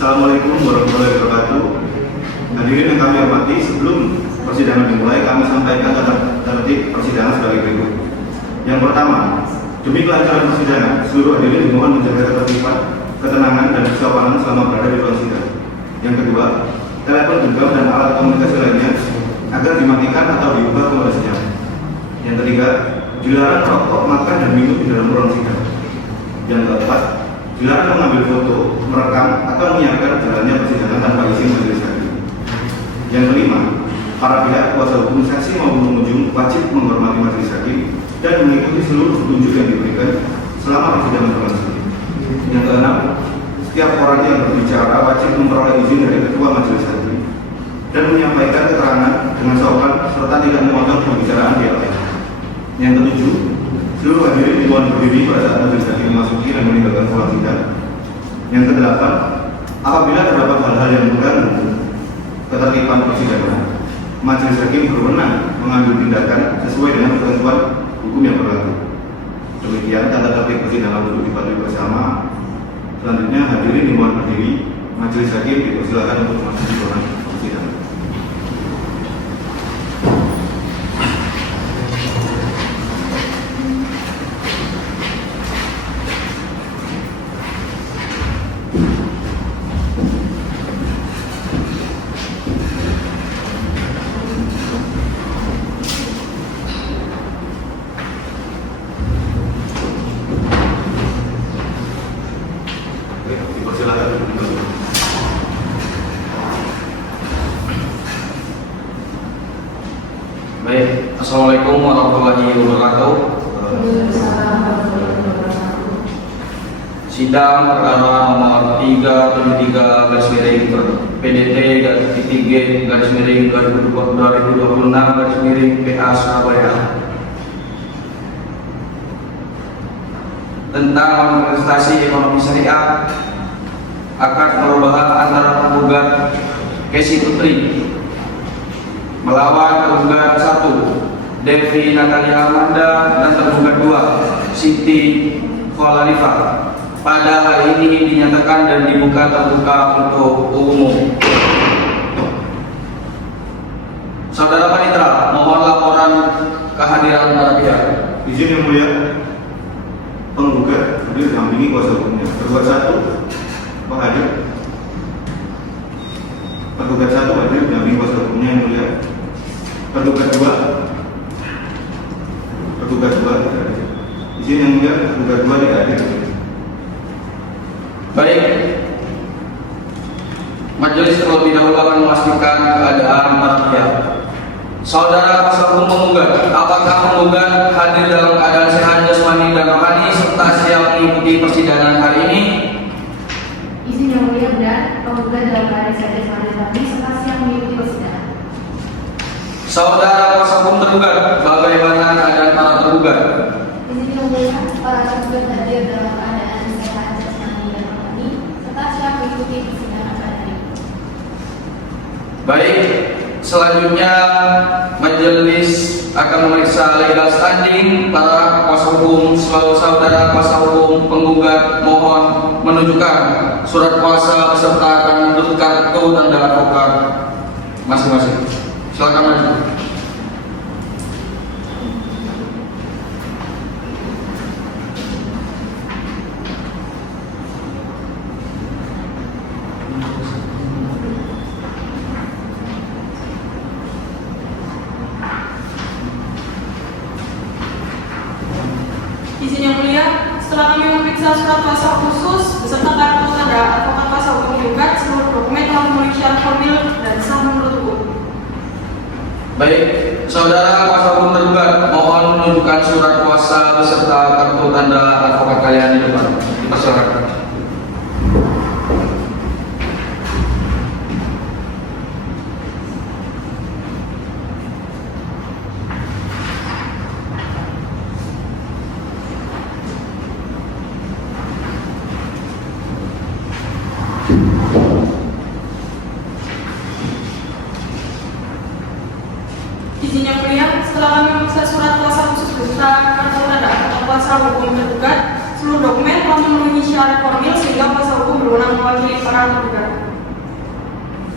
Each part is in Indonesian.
Assalamualaikum warahmatullahi wabarakatuh. Hadirin yang kami hormati, sebelum persidangan dimulai, kami sampaikan tertib persidangan sebagai berikut. Yang pertama, demi kelancaran persidangan, seluruh hadirin dimohon menjaga ketertiban, ketenangan, dan kesopanan selama berada di ruang sidang. Yang kedua, telepon genggam dan alat komunikasi lainnya agar dimatikan atau diubah ke mode senyap. Yang ketiga, dilarang rokok, makan, dan minum di dalam ruang sidang. Yang keempat, dilarang mengambil foto, merekam, atau menyiapkan jalannya persidangan tanpa izin majelis hakim. Yang kelima, para pihak kuasa hukum, saksi maupun pengunjung wajib menghormati majelis hakim dan mengikuti seluruh petunjuk yang diberikan selama persidangan berlangsung. Yang keenam, setiap orang yang berbicara wajib memperoleh izin dari ketua majelis hakim dan menyampaikan keterangan dengan sopan serta tidak memotong pembicaraan pihak lain. Yang ketujuh, seluruh hadirin dimohon berdiri pada saat majelis hakim memasuki dan meninggalkan ruang sidang. Yang kedelapan, apabila terdapat hal-hal yang mengganggu ketertiban persidangan, majelis hakim berwenang mengambil tindakan sesuai dengan ketentuan hukum yang berlaku. Demikian tata tertib persidangan untuk dipatuhi bersama. Selanjutnya hadirin dimohon berdiri. Majelis hakim dipersilakan untuk memasuki ruangan persidangan. Baik, Assalamualaikum warahmatullahi wabarakatuh. Sidang perkara nomor 373 PDT -3 2026 PA Surabaya tentang manifestasi ekonomi syariah, akad perubahan antara penggugat Kesi Putri melawan tergugat 1 Devi Natalia Amanda dan tergugat 2 Siti Khalifah pada hari ini dinyatakan dan dibuka terbuka untuk umum. Saudara Panitra, mohon laporan kehadiran para pihak. Izin yang mulia, penggugat hadir didampingi kuasa hukumnya. Tergugat 1, Pak hadir. Tergugat 1 hadir didampingi kuasa hukumnya yang mulia. Tergugat 2 tidak hadir. Izin yang mulia, tergugat 2 tidak hadir. Baik, majelis terlebih dahulu akan memastikan keadaan para pihak. Saudara kuasa hukum penggugat, apakah penggugat hadir dalam keadaan sehat jasmani dan rohani serta siap mengikuti persidangan hari ini? Izin yang mulia, benar, penggugat dalam keadaan sehat jasmani dan rohani serta siap mengikuti persidangan. Saudara kuasa hukum tergugat, bagaimana keadaan para tergugat? Izin yang mulia, para tergugat hadir dalam keadaan sehat jasmani dan rohani serta siap mengikuti persidangan pada hari ini. Baik, selanjutnya majelis akan memeriksa legal standing para kuasa hukum. Saudara kuasa hukum penggugat mohon menunjukkan surat kuasa beserta kartu tanda advokat masing-masing. Silakan maju. Izin yang mulia, setelah kami memeriksa surat kuasa khusus beserta kartu tanda advokat kuasa hukum penggugat, seluruh dokumen telah memenuhi syarat formil dan sah menurut hukum. Baik, saudara kuasa hukum tergugat mohon menunjukkan surat kuasa beserta kartu tanda advokat kalian di depan. Dipersilakan. Izin yang mulia, setelah kami memeriksa surat kuasa khusus beserta kartu tanda advokat kuasa hukum tergugat, seluruh dokumen telah memenuhi syarat formil sehingga kuasa hukum berwenang mewakili para tergugat.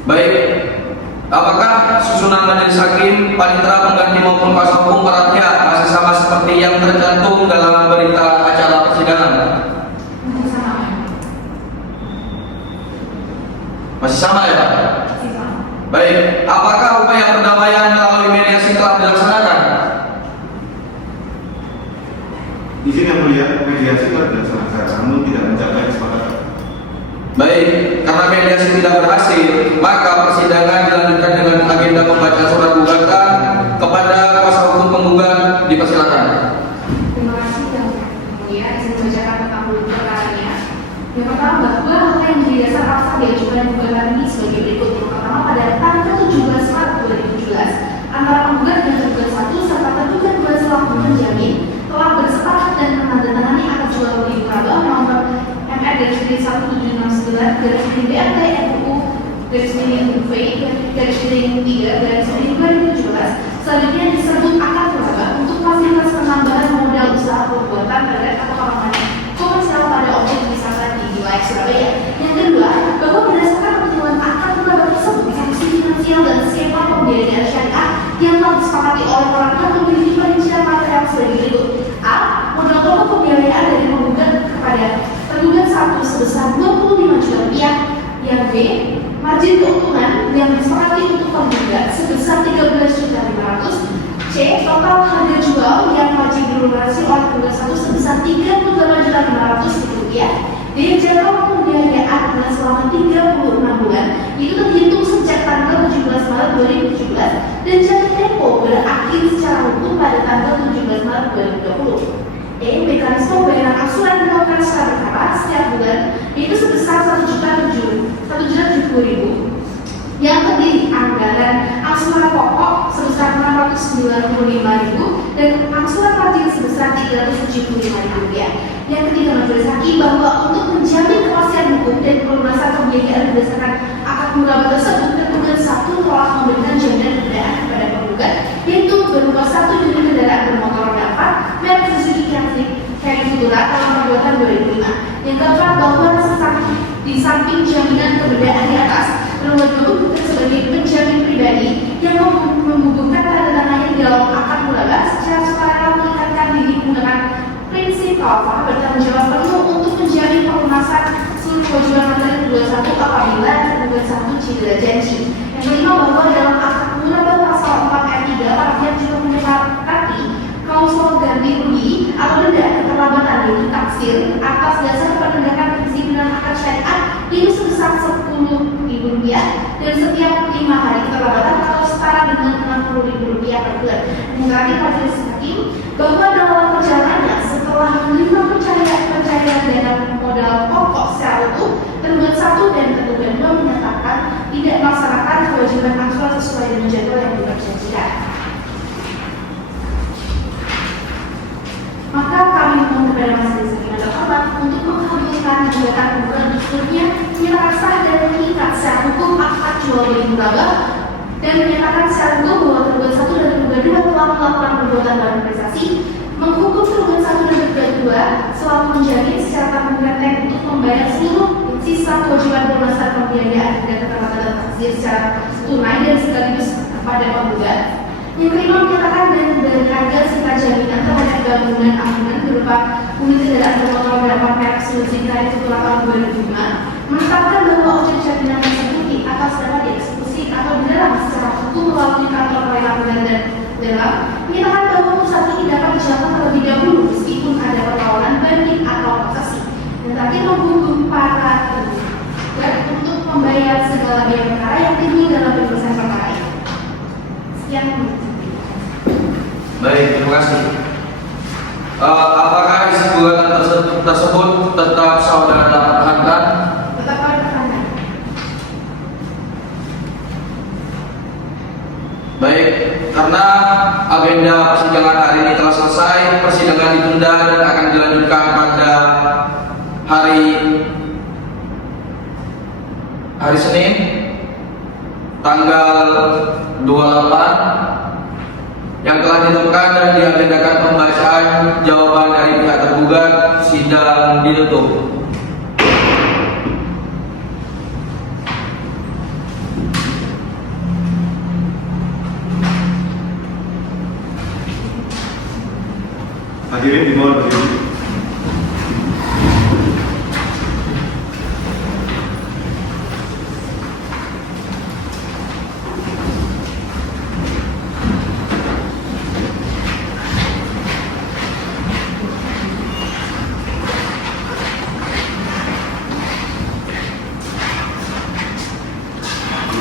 Baik, apakah susunan majelis hakim, panitera pengganti maupun kuasa hukum para pihak masih sama seperti yang tercantum dalam berita acara persidangan? Masih sama. Masih sama ya Pak? Masih sama. Baik, apakah upaya perdamaian melalui mediasi telah dilaksanakan? Di sini yang mulia, mediasi telah dilaksanakan, namun tidak mencapai kesepakatan. Baik, karena mediasi tidak berhasil, maka persidangan dilanjutkan dengan agenda pembacaan surat gugatan kepada kuasa hukum penggugat. Dipersilakan. Terima kasih yang mulia. Saya membacakan tentang perkaranya. Yang pertama, bahwa apa yang menjadi dasar paksa diajukan gugatan ini sebagai berikut. Yang pertama, pada tanggal 17 Maret 2017, antara penggugat dan tergugat satu serta tergugat dua selaku penjamin telah bersepakat dan menandatangani akad jual beli meraba nomor MR-1769 BRT RUU UV 3/2017. Selanjutnya disebut akad meraba untuk fasilitas penambahan modal usaha perbuatan terhadap atau karangan komersial pada objek wisata di wilayah Surabaya. Yang kedua, bahwa berdasarkan pertemuan akad meraba tersebut, sanksi finansial dan skema pembiayaan syariah yang telah disepakati oleh para pihak memiliki perincian material sebagai berikut. A. Modal pokok pembiayaan dari penggugat kepada tergugat satu sebesar 25 juta rupiah. Yang B. Margin keuntungan yang disepakati untuk penggugat sebesar 13.500.000. C. Total harga jual yang wajib dilunasi oleh penggugat satu sebesar 38.500.000 rupiah. D. Jangka waktu pembiayaan adalah selama 36 bulan, itu terhitung sejak tanggal 17 Maret 2017 dan jatuh tempo berakhir secara hukum pada tanggal 17 Maret 2020. E. Mekanisme pembayaran angsuran dilakukan secara bertahap setiap bulan, yaitu sebesar 1.070.000 yang terdiri anggaran angsuran pokok sebesar 695.000 dan angsuran margin sebesar 375.000 rupiah. Yang ketiga, majelis hakim bahwa untuk menjamin kepastian hukum dan pelunasan pembiayaan berdasarkan akad murabah tersebut, tergugat satu telah memberikan jaminan kendaraan kepada penggugat, yaitu berupa satu unit kendaraan bermotor roda 4 merek Suzuki Carry Futura dalam perbuatan 2005. Yang keempat, bahwa di samping jaminan keberadaan di atas, tergugat sebagai penjamin pribadi yang membubuhkan tanda tangannya di dalam akad murabah secara sukarela mengikatkan diri menggunakan prinsip kafah bertanggung jawab penuh untuk menjamin pelunasan seluruh kewajiban materi tergugat satu apabila tergugat satu cedera janji. Yang kelima, bahwa dalam akad murabah pasal 4 ayat 3 para pihak juga menyepakati klausul ganti rugi atau denda keterlambatan yaitu taksir atas dasar penegakan kedisiplinan akad syariah itu sebesar 10.000 rupiah dan setiap 5 hari keterlambatan atau setara dengan 60.000 rupiah per bulan. Dan terakhir, majelis hakim bahwa dalam perjalanannya setelah menerima pencairan dana modal pokok secara utuh, tergugat satu dan tergugat dua menyatakan tidak melaksanakan kewajiban angsuran sesuai dengan jadwal yang diperjanjikan. Maka kami mohon kepada majelis hakim yang terhormat untuk mengabulkan gugatan penggugat berikutnya, menyatakan sah dan mengikat secara hukum akad jual beli murabah dan menyatakan secara hukum bahwa tergugat satu dan tergugat dua telah melakukan perbuatan dalam prestasi, menghukum tergugat satu dan tergugat dua selalu menjamin secara tanpa untuk membayar seluruh sisa kewajiban pelunasan pembiayaan dan keterlambatan taksir secara tunai dan sekaligus kepada penggugat. Yang kelima, menyatakan dan berharga sisa jaminan terhadap bangunan amanah berupa unit kendaraan bermotor roda merek Suzuki Carry Futura tahun 2005, menetapkan bahwa objek jaminan tersebut di atas dapat dieksekusi atau dilelang secara hukum melalui kantor pengadilan dan dalam menyatakan bahwa pusat ini dapat dijalankan terlebih dahulu meskipun ada perlawanan banding atau kasasi. Dan terakhir, menghukum para tergugat untuk membayar segala biaya perkara yang timbul dalam penyelesaian perkara ini. Sekian. Baik, terima kasih. Apakah isi gugatan tersebut tetap saudara pertahankan? Tetap pertahankan. Baik, karena agenda persidangan hari ini telah selesai, persidangan ditunda dan akan dilanjutkan pada hari Senin tanggal 28 yang telah ditentukan dan diagendakan pembacaan jawaban dari pihak tergugat. Sidang ditutup.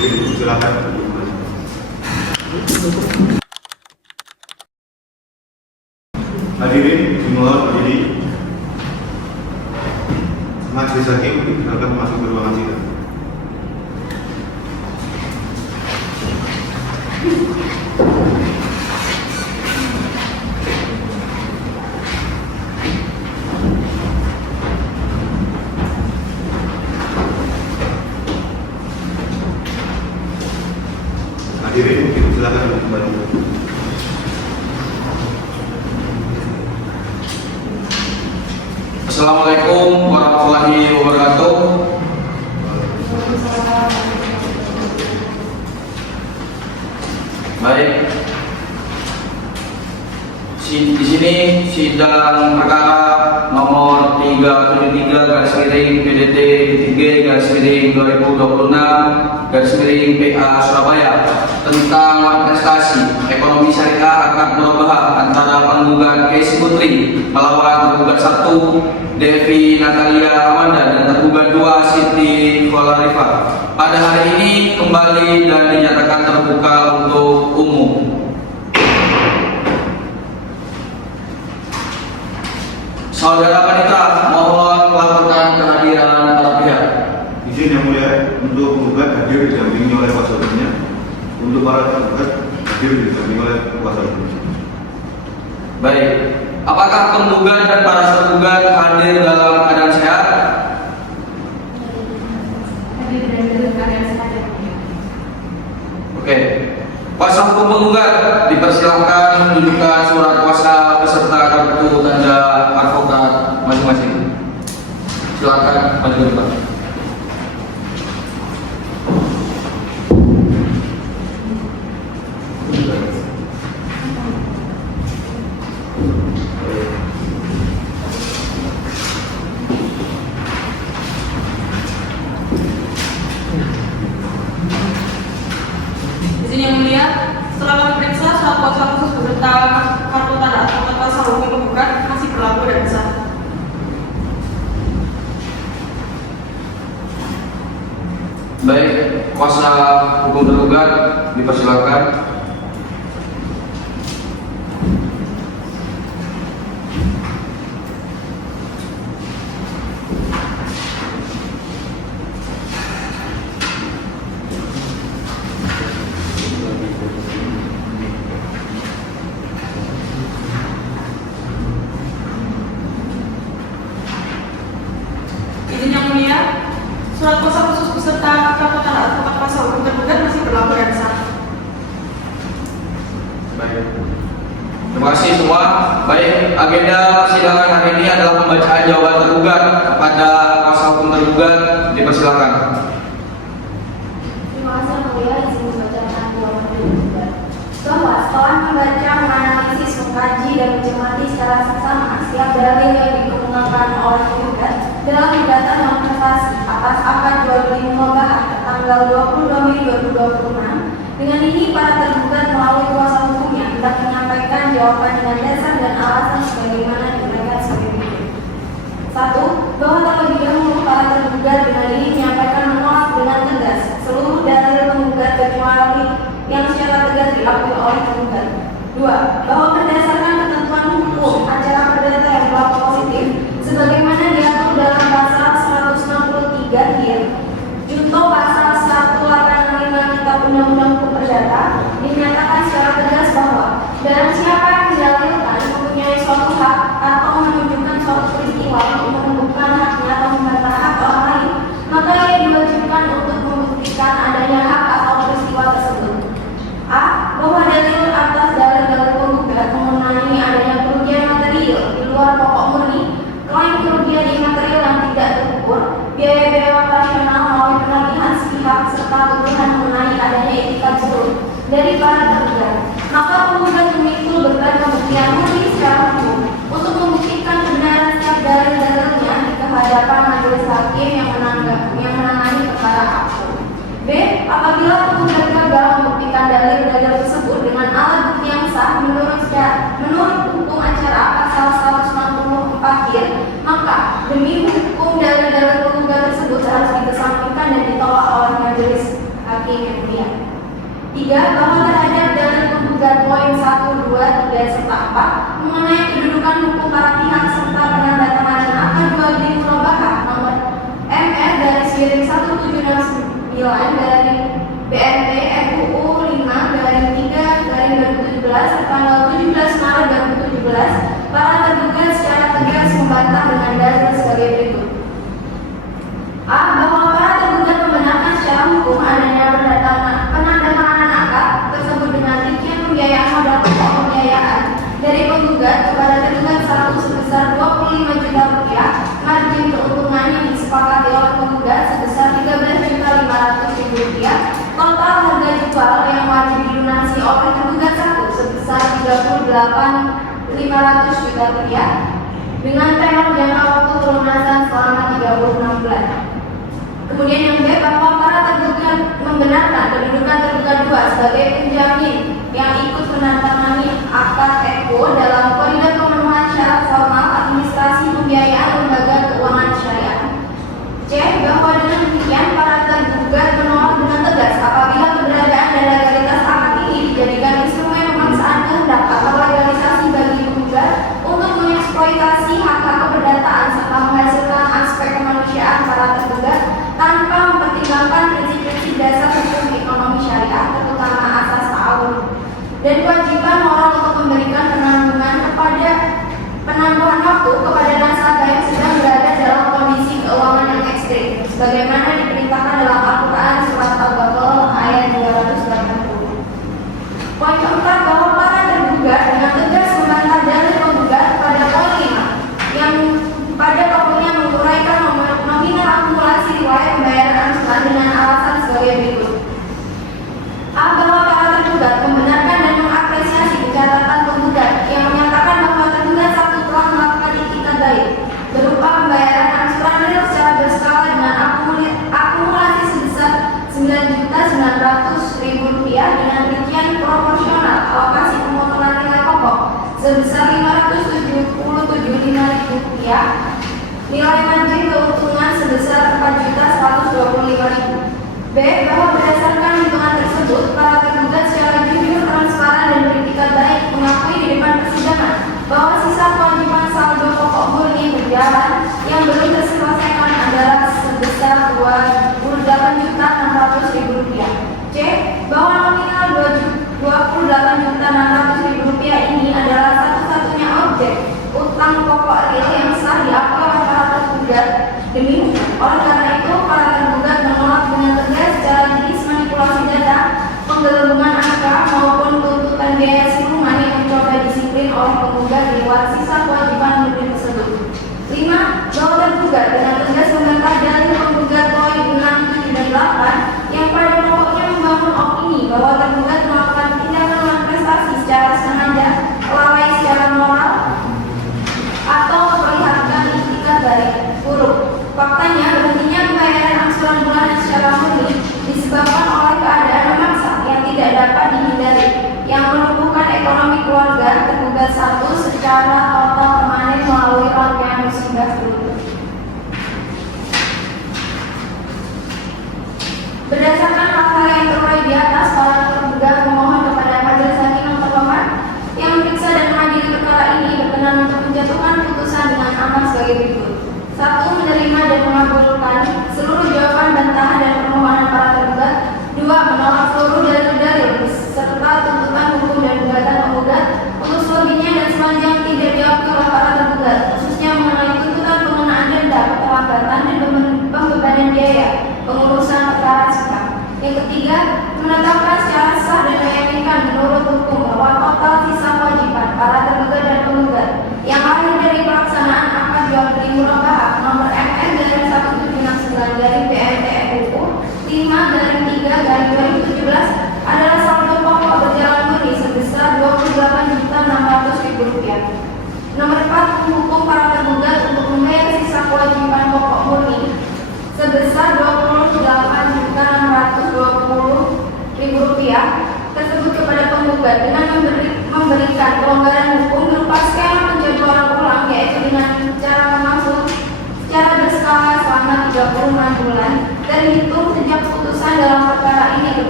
Silakan. Hadirin dimulai berdiri. Majelis Hakim akan masuk ke ruangan sidang. Hadirin, silakan kembali. Assalamualaikum warahmatullahi wabarakatuh. Baik. Di sini sidang perkara nomor 373/PDT/PDT/2026/PA Surabaya tentang manifestasi ekonomi syariah akad murabahah antara penggugat Casey Putri melawan tergugat 1 Devi Natalia Amanda dan tergugat 2 Siti Kolarifa pada hari ini kembali dan dinyatakan terbuka untuk umum. Saudara Panitra, mohon melaporkan kehadiran para pihak. Izin yang mulia untuk penggugat hadir didampingi oleh kuasa hukumnya. Untuk para tergugat hadir didampingi oleh kuasa hukumnya. Baik, apakah penggugat dan para tergugat hadir dalam keadaan sehat? Hadir dalam keadaan sehat. Oke. Kuasa hukum penggugat dipersilakan menunjukkan surat kuasa beserta kartu tanda advokat masing-masing. Silakan maju ke depan. Izin yang mulia, setelah kami periksa surat kuasa khusus beserta kartu tanda advokat kuasa hukum penggugat masih berlaku dan sah. Baik, kuasa hukum tergugat dipersilakan. Izin yang mulia, surat kuasa khusus beserta kartu tanda advokat kuasa hukum tergugat masih berlaku dan sah. Baik. Terima kasih semua. Baik, agenda persidangan hari ini adalah pembacaan jawaban tergugat kepada kuasa hukum tergugat. Dipersilakan. Terima kasih yang mulia, izin membacakan jawaban tergugat. Bahwa setelah membaca, menganalisis, mengkaji dan mencermati secara seksama setiap dalil yang dikemukakan oleh tergugat dalam gugatan manifestasi atas akad jual beli murabahah tanggal 22 Mei 2026. Dengan ini para tergugat melalui kuasa hukumnya hendak menyampaikan jawaban dengan dasar dan alasan sebagaimana diuraikan sebagai berikut. 1. Bahwa terlebih dahulu para tergugat dengan ini menyampaikan menolak dengan tegas seluruh dalil penggugat kecuali yang secara tegas diakui oleh tergugat. 2. Bahwa berdasarkan ketentuan hukum acara perdata yang berlaku positif sebagaimana diatur dalam pasal 163 HIR junto pasal 185 Kitab Undang-Undang Hukum Perdata dinyatakan secara tegas bahwa barang siapa yang didalilkan mempunyai suatu hak atau menunjukkan suatu peristiwa untuk menentukan haknya atau membantah hak orang lain, maka ia diwajibkan untuk membuktikan adanya hak atau peristiwa tersebut. A. Bahwa dalil atas dalil-dalil penggugat mengenai adanya kerugian material di luar pokok murni, klaim kerugian imaterial yang tidak terukur, biaya-biaya operasional maupun penagihan sepihak serta tuduhan mengenai adanya etikat buruk dari para tergugat, maka penggugat memikul beban pembuktian murni secara hukum untuk membuktikan kebenaran setiap dalil-dalilnya di kehadapan majelis hakim yang menangani perkara aku. B. Apabila penggugat gagal membuktikan dalil-dalil tersebut dengan alat bukti yang sah menurut hukum acara pasal 164 HIR, maka demi hukum dalil-dalil penggugat tersebut harus dikesampingkan dan ditolak oleh majelis hakim. Hakim yang mulia. 3. Bahwa terhadap dalil penggugat poin 1, 2, 3, serta 4 mengenai kedudukan hukum para pihak serta penandatanganan akad jual beli murabahah nomor MR/1769 dari BNP FUU 5/3/2017 tanggal 17 Maret 2017 para tergugat secara tegas membantah dengan dalil sebagai berikut. A. Bahwa para tergugat membenarkan secara hukum adanya penandatanganan akad tersebut dengan rincian pembiayaan modal pokok pembiayaan dari penggugat kepada tergugat 1 sebesar 25 juta rupiah, margin keuntungan yang disepakati oleh penggugat sebesar 13.500.000 rupiah, total harga jual yang wajib dilunasi oleh tergugat 1 sebesar 38.500 juta rupiah dengan tenor jangka waktu pelunasan selama 36 bulan. Kemudian yang B, bahwa para tergugat membenarkan kedudukan tergugat 2 sebagai penjamin yang ikut menandatangani akad ECO dalam koridor pemenuhan syarat formal administrasi pembiayaan lembaga keuangan syariah. C. Bahwa dengan demikian para tergugat menolak dengan tegas apabila keberadaan dan legalitas akad ini dijadikan instrumen pemaksaan kehendak atau legalisasi bagi penggugat untuk mengeksploitasi hak-hak keperdataan serta menghasilkan aspek kemanusiaan para tergugat tanpa mempertimbangkan prinsip-prinsip dasar hukum ekonomi syariah terutama asas ta'awun dan kewajiban moral untuk memberikan penangguhan waktu kepada nasabah yang sedang berada dalam kondisi keuangan yang ekstrim sebagaimana diperintahkan dalam Al-Quran surat Al-Baqarah ayat 280. Poin keempat, bahwa para tergugat dengan tegas membantah dalil penggugat pada poin 5 yang pada pokoknya menguraikan nominal akumulasi riwayat pembayaran angsuran dengan alasan sebagai berikut. A. Bahwa para tergugat membenarkan dan mengapresiasi catatan penggugat yang menyatakan bahwa tergugat 1 telah melakukan itikat baik berupa pembayaran angsuran real secara berskala dengan akumulasi sebesar Rp9.900.000 dengan rincian proporsional alokasi pemotongan nilai pokok sebesar Rp577.500, nilai margin keuntungan sebesar Rp4.125.000. B. Bahwa berdasarkan hitungan tersebut, para tergugat secara jujur, transparan, dan beritikat baik mengakui di depan persidangan bahwa sisa kewajiban saldo pokok murni berjalan yang belum terselesaikan adalah sebesar Rp28.600.000. C. Bahwa nominal Rp28.600.000 ini adalah satu-satunya objek utang pokok real yang sah diakui oleh para tergugat demi hukum. Oleh karena itu, para tergugat menolak dengan tegas secara jenis manipulasi data, penggelembungan angka maupun tuntutan biaya siluman yang mencoba disiplin oleh penggugat lewat sisa kewajiban murni tersebut. 5. Bahwa tergugat dengan tegas membantah dalil penggugat poin 6, 7, dan 8 yang pada pokoknya membangun opini bahwa tergugat melakukan tindakan manifestasi secara sengaja, lalai secara moral, atau memperlihatkan itikat baik buruk. Faktanya, berhentinya pembayaran angsuran bulanan secara murni disebabkan oleh keadaan memaksa yang tidak dapat dihindari yang melumpuhkan ekonomi keluarga tergugat 1 secara total permanen melalui rangkaian musibah berikut. Berdasarkan hal-hal yang terurai di atas, para tergugat memohon kepada Majelis Hakim yang terhormat yang memeriksa dan mengadili perkara ini berkenan untuk menjatuhkan putusan dengan aman sebagai berikut. 1. Menerima dan mengabulkan seluruh jawaban bantahan dan permohonan para tergugat. 2. Menolak seluruh dalil-dalil serta tuntutan hukum dan gugatan penggugat untuk selebihnya dan sepanjang tidak dijawab oleh para tergugat, khususnya mengenai tuntutan pengenaan denda, keterlambatan, dan pembebanan biaya pengurusan perkara sikap. Yang ketiga, menetapkan secara sah dan meyakinkan menurut hukum bahwa total sisa kewajiban para tergugat dan penggugat yang lahir dari pelaksanaan akad jual beli murabahah nomor MN/1769/BNT/FUU 5/3/2017 adalah saldo pokok berjalan murni sebesar Rp28.600.000. Nomor 4, menghukum para tergugat untuk membayar sisa kewajiban pokok murni sebesar Rp28.620.000 tersebut kepada penggugat dengan memberikan pelonggaran hukum berupa skema penjadwalan ulang, yaitu dengan cara memasuk secara berskala selama 36 bulan terhitung sejak putusan dalam perkara ini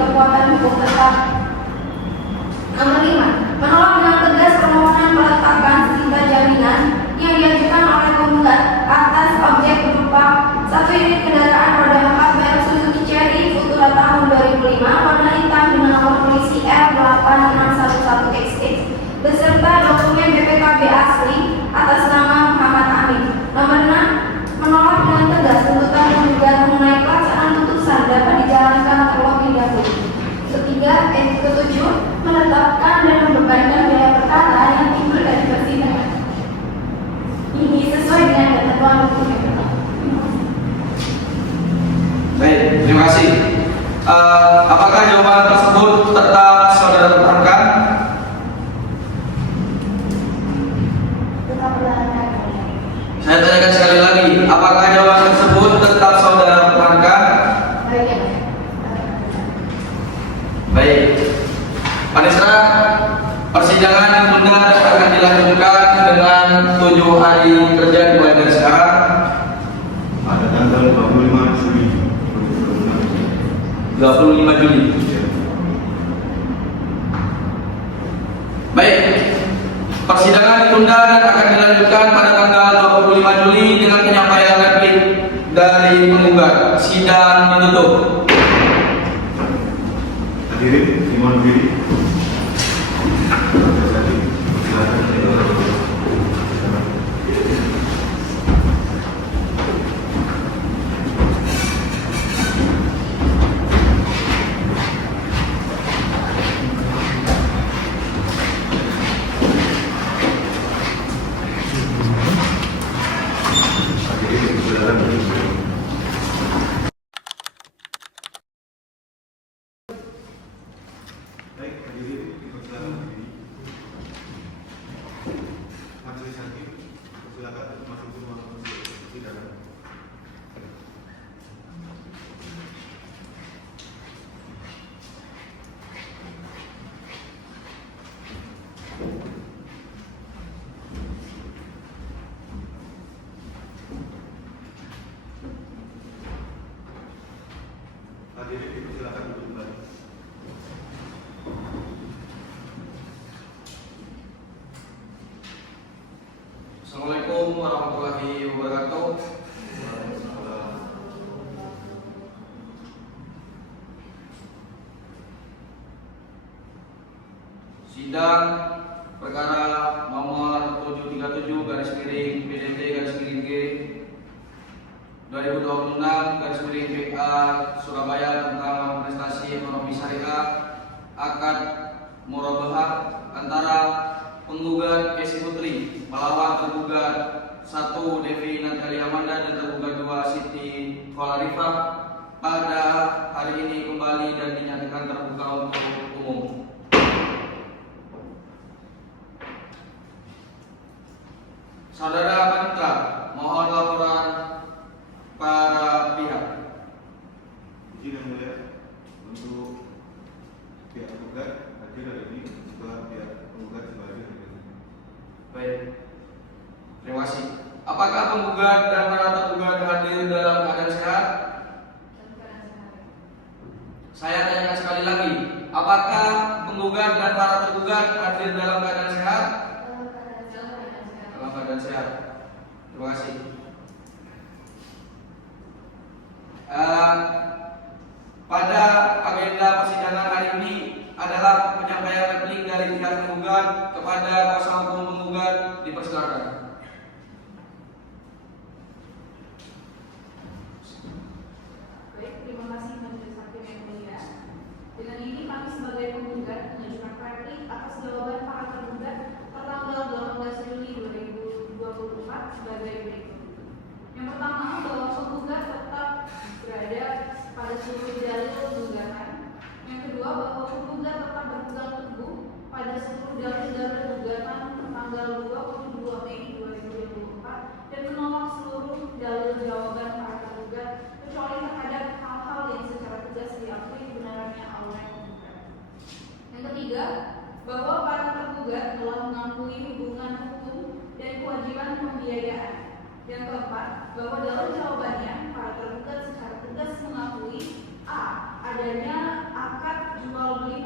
hukum tetap. Nomor 5. Menolak dengan tegas permohonan peletakan sisa jaminan yang diajukan oleh penggugat atas objek berupa 1 unit kendaraan roda 4 merek Suzuki Cherry Futura tahun 2005 warna hitam dengan nomor polisi R8611XX beserta dokumen BPKB asli atas nama Muhammad Amin. Nomor 6. Menolak dengan tegas tuntutan penggugat mengenai pelaksanaan putusan dapat dijalankan terlebih dahulu. Ketujuh, menetapkan dan membebankan biaya perkara yang timbul dari persidangan. Ini sesuai dengan ketentuan hukum yang berlaku. Baik, terima kasih. Apakah jawaban tersebut tetap saudara pertahankan? Tetap berlaku. Saya tanyakan sekali lagi, apakah jawaban tersebut tetap saudara pertahankan? Baik ya. Baik. Panisra, persidangan ditunda dan akan dilanjutkan dengan 7 hari kerja dimulai dari sekarang. Pada tanggal 25 Juli 25 Juli. Baik. Persidangan ditunda dan akan dilanjutkan pada tanggal 25 Juli dengan penyampaian replik dari penggugat. Sidang ditutup. hadirin dimohon berdiri. Baik, hadirin dipersilakan berdiri. Majelis hakim, silakan masuk ke ruang persidangan. Hadirin dipersilakan duduk kembali. Assalamualaikum warahmatullahi wabarakatuh. Sidang perkara nomor 737 garis miring PDT garis miring G 2026 garis miring PA Surabaya tentang prestasi ekonomi syariah akad murabahah antara penggugat Esi Putri melawan tergugat 1 Devi Natalia Amanda dan tergugat 2 Siti Kholarifah pada hari ini kembali dan dinyatakan terbuka untuk umum. Saudara Panitra, mohon laporan para pihak. Izin yang mulia untuk pihak penggugat hadir hari ini setelah pihak penggugat sudah hadir hari ini. Baik, terima kasih. Apakah penggugat dan para tergugat hadir dalam keadaan sehat? Saya tanyakan sekali lagi, apakah penggugat dan para tergugat hadir dalam keadaan sehat? Dalam keadaan sehat. Terima kasih. Pada agenda persidangan hari ini adalah penyampaian replik dari pihak penggugat kepada kuasa hukum penggugat, dipersilakan. Baik, terima kasih Majelis Hakim yang mulia. Dengan ini kami sebagai penggugat mengajukan replik atas jawaban para tergugat tertanggal 18 Juli 2024 sebagai berikut. Yang pertama, bahwa penggugat tetap berada pada seluruh dalil gugatan. Yang kedua, bahwa penggugat tetap berpegang teguh pada seluruh dalil gugatan tertanggal 22 Mei 2024 dan menolak seluruh dalil jawaban para tergugat kecuali terhadap hal-hal yang secara tegas diakui kebenarannya oleh penggugat. Yang ketiga, bahwa para tergugat telah mengakui hubungan hukum dan kewajiban pembiayaan. Yang keempat, bahwa dalam jawabannya para tergugat secara tegas mengakui a. adanya akad jual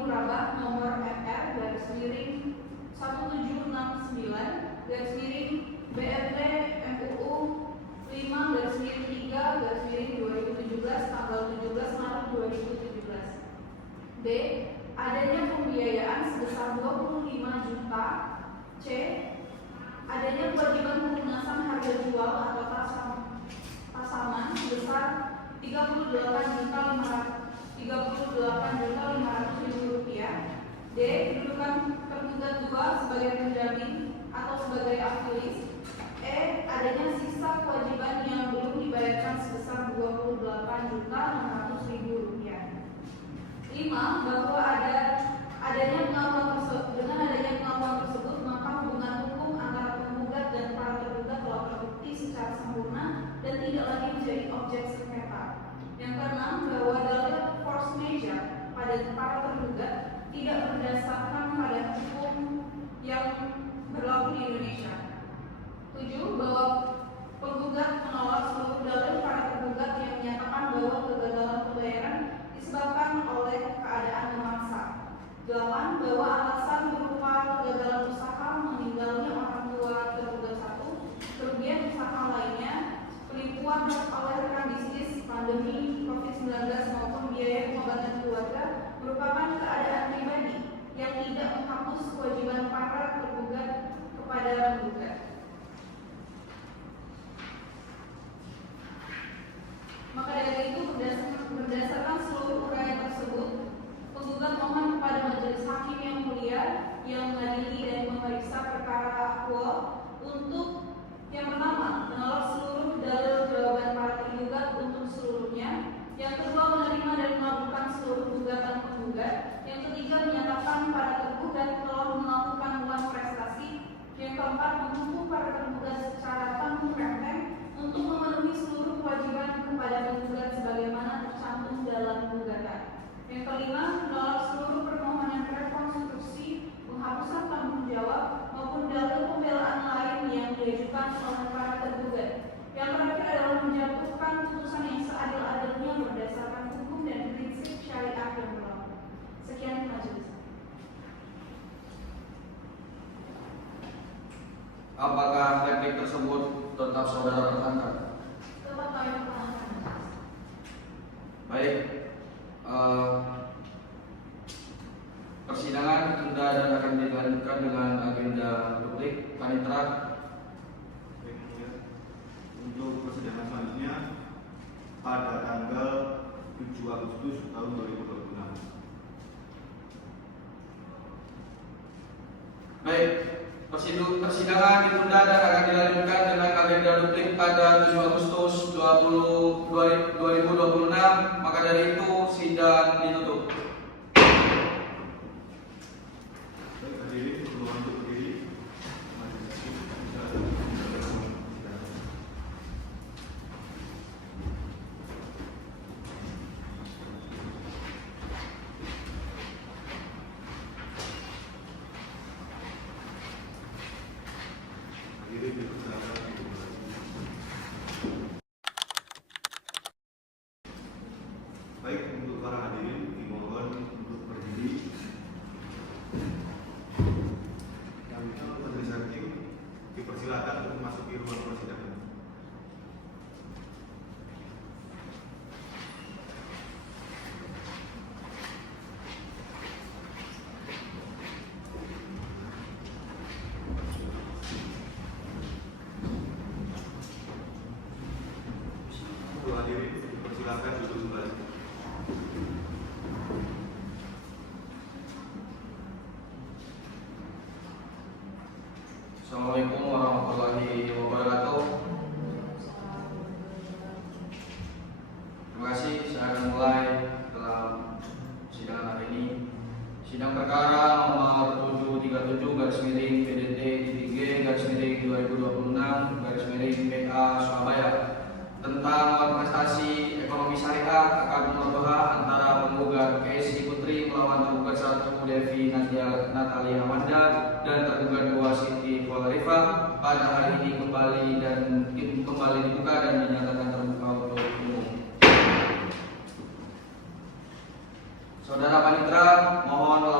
Puraba nomor FR/1769/BRT MUU 5/3/2017 tanggal 17 Maret 2017. B. Adanya pembiayaan sebesar 25 juta. C. Adanya kewajiban pelunasan harga jual atau pasaman sebesar 38.500.000 rupiah. D. Kedudukan tergugat 2 sebagai penjamin atau sebagai afilis. E. Adanya sisa kewajiban yang belum dibayarkan sebesar 28.600.000 rupiah. 5. Bahwa adanya pengakuan tersebut maka hubungan hukum antara penggugat dan para tergugat telah terbukti secara sempurna dan tidak lagi menjadi objek sengketa. Yang keenam, bahwa dalil force majeure pada para tergugat tidak berdasarkan pada hukum yang berlaku di Indonesia. 7. Bahwa penggugat menolak seluruh dalil para tergugat yang menyatakan bahwa kegagalan pembayaran disebabkan oleh keadaan memaksa. 8. Bahwa alasan berupa kegagalan usaha, meninggalnya orang tua tergugat 1, kerugian usaha lainnya, penipuan oleh rekan bisnis, pandemi COVID-19 maupun biaya pengobatan keluarga merupakan keadaan pribadi yang tidak menghapus kewajiban para tergugat kepada penggugat. Maka dari itu, berdasarkan seluruh uraian tersebut, penggugat mohon kepada majelis hakim yang mulia yang mengadili dan memeriksa perkara aktual untuk yang pertama, menolak seluruh dalil jawaban para tergugat untuk seluruhnya. Yang kedua, menerima dan melakukan seluruh gugatan penggugat. Yang ketiga, menyatakan para tergugat telah melakukan uang prestasi. Yang keempat, mendukung para tergugat secara tanpa renteng untuk memenuhi seluruh kewajiban kepada penggugat sebagaimana tercantum dalam gugatan. Yang kelima, menolak seluruh permohonan rekonstruksi, penghapusan tanggung jawab maupun dalil pembelaan lain yang diajukan oleh para tergugat. Yang terakhir adalah menjatuhkan putusan yang seadil-adilnya berdasarkan hukum dan prinsip syariat yang berlaku. Sekian majelis. Apakah replik tersebut tetap saudara pertahankan? Tetap kami pertahankan. Baik. Persidangan ditunda dan akan dilanjutkan dengan agenda publik. Panitera. Untuk persidangan selanjutnya pada tanggal 7 Agustus tahun 2026. Baik. Persidangan ditunda dan akan dilanjutkan dengan agenda publik pada 7 Agustus 2026. Maka dari itu sidang ditutup. Baik, hadirin, permohonan untuk berdiri. Majelis hakim bisa hadirin dipersilakan. Baik, untuk para hadirin dimohon untuk berdiri. Yang majelis hakim dipersilakan untuk memasuki ruang persidangan. Untuk hadirin dipersilakan duduk kembali. Assalamualaikum warahmatullahi wabarakatuh. Terima kasih. Saya akan mulai dalam sidang hari ini. Sidang perkara nomor 737/PDT-G/2026/PA Surabaya tentang kontestasi ekonomi syariah akad mubaha antara penggugat KSI Putri melawan tergugat 1 Devi Natalia Amanda dan tergugat 2 Siti Kualarifa pada hari ini kembali dibuka dan dinyatakan terbuka untuk umum. Saudara Panitera, mohon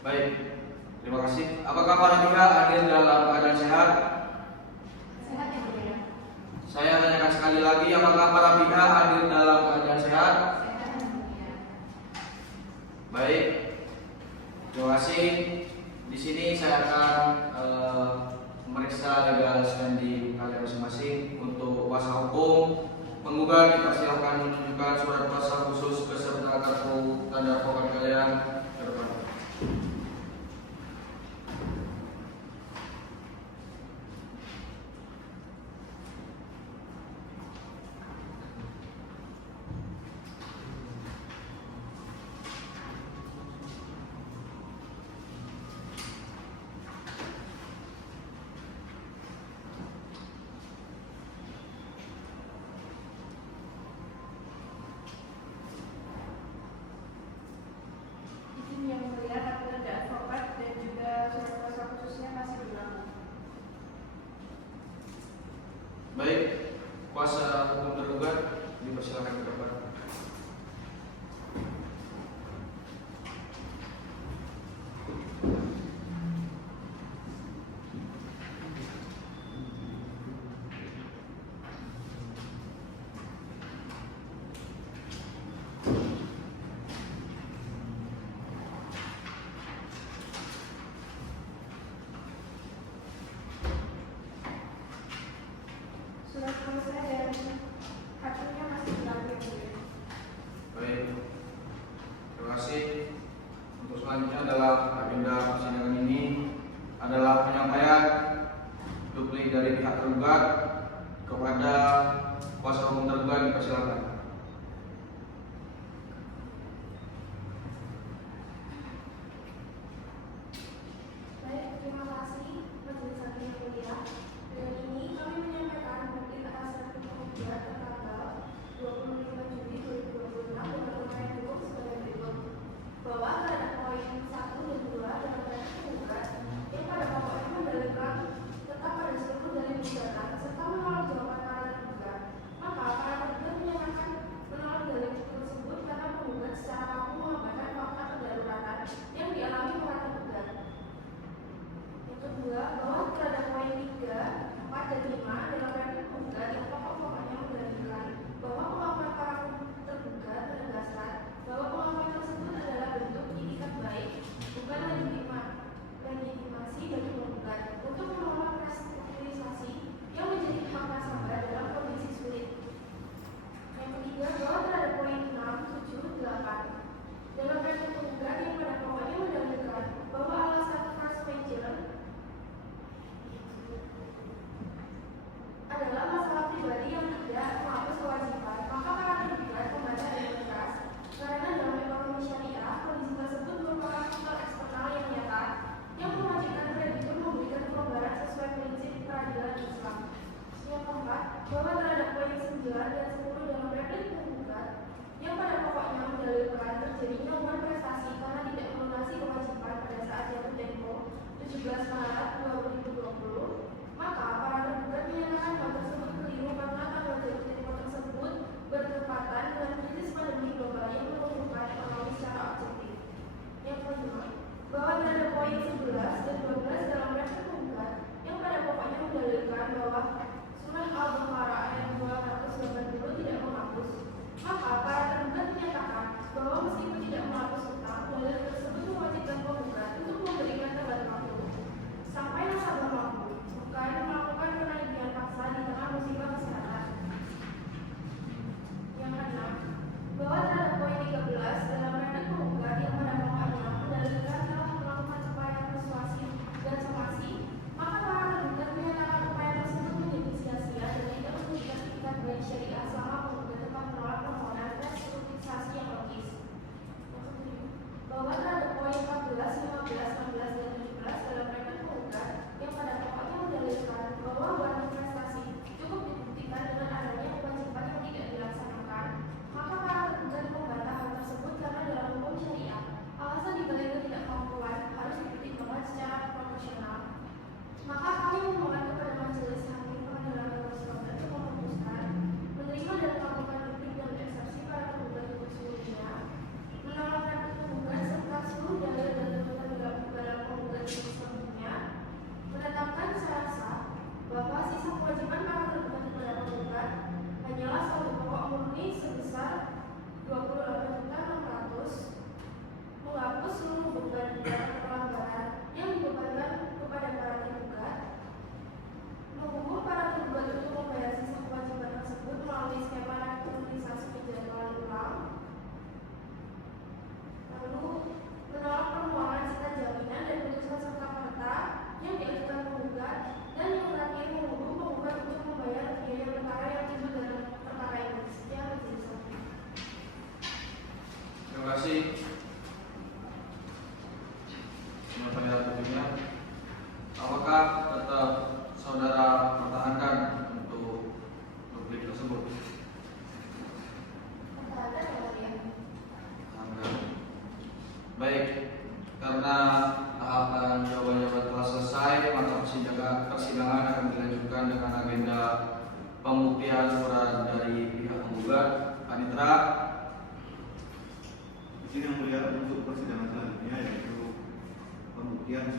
Baik, terima kasih. Apakah para pihak hadir dalam keadaan sehat? Sehat yang mulia. Saya tanyakan sekali lagi, apakah para pihak hadir dalam keadaan sehat? Sehat yang mulia. Baik, terima kasih. Di sini saya akan memeriksa legal standing kalian masing-masing. Untuk kuasa hukum menggugat, dipersilakan menunjukkan surat kuasa khusus beserta kartu tanda advokat kalian ke depan.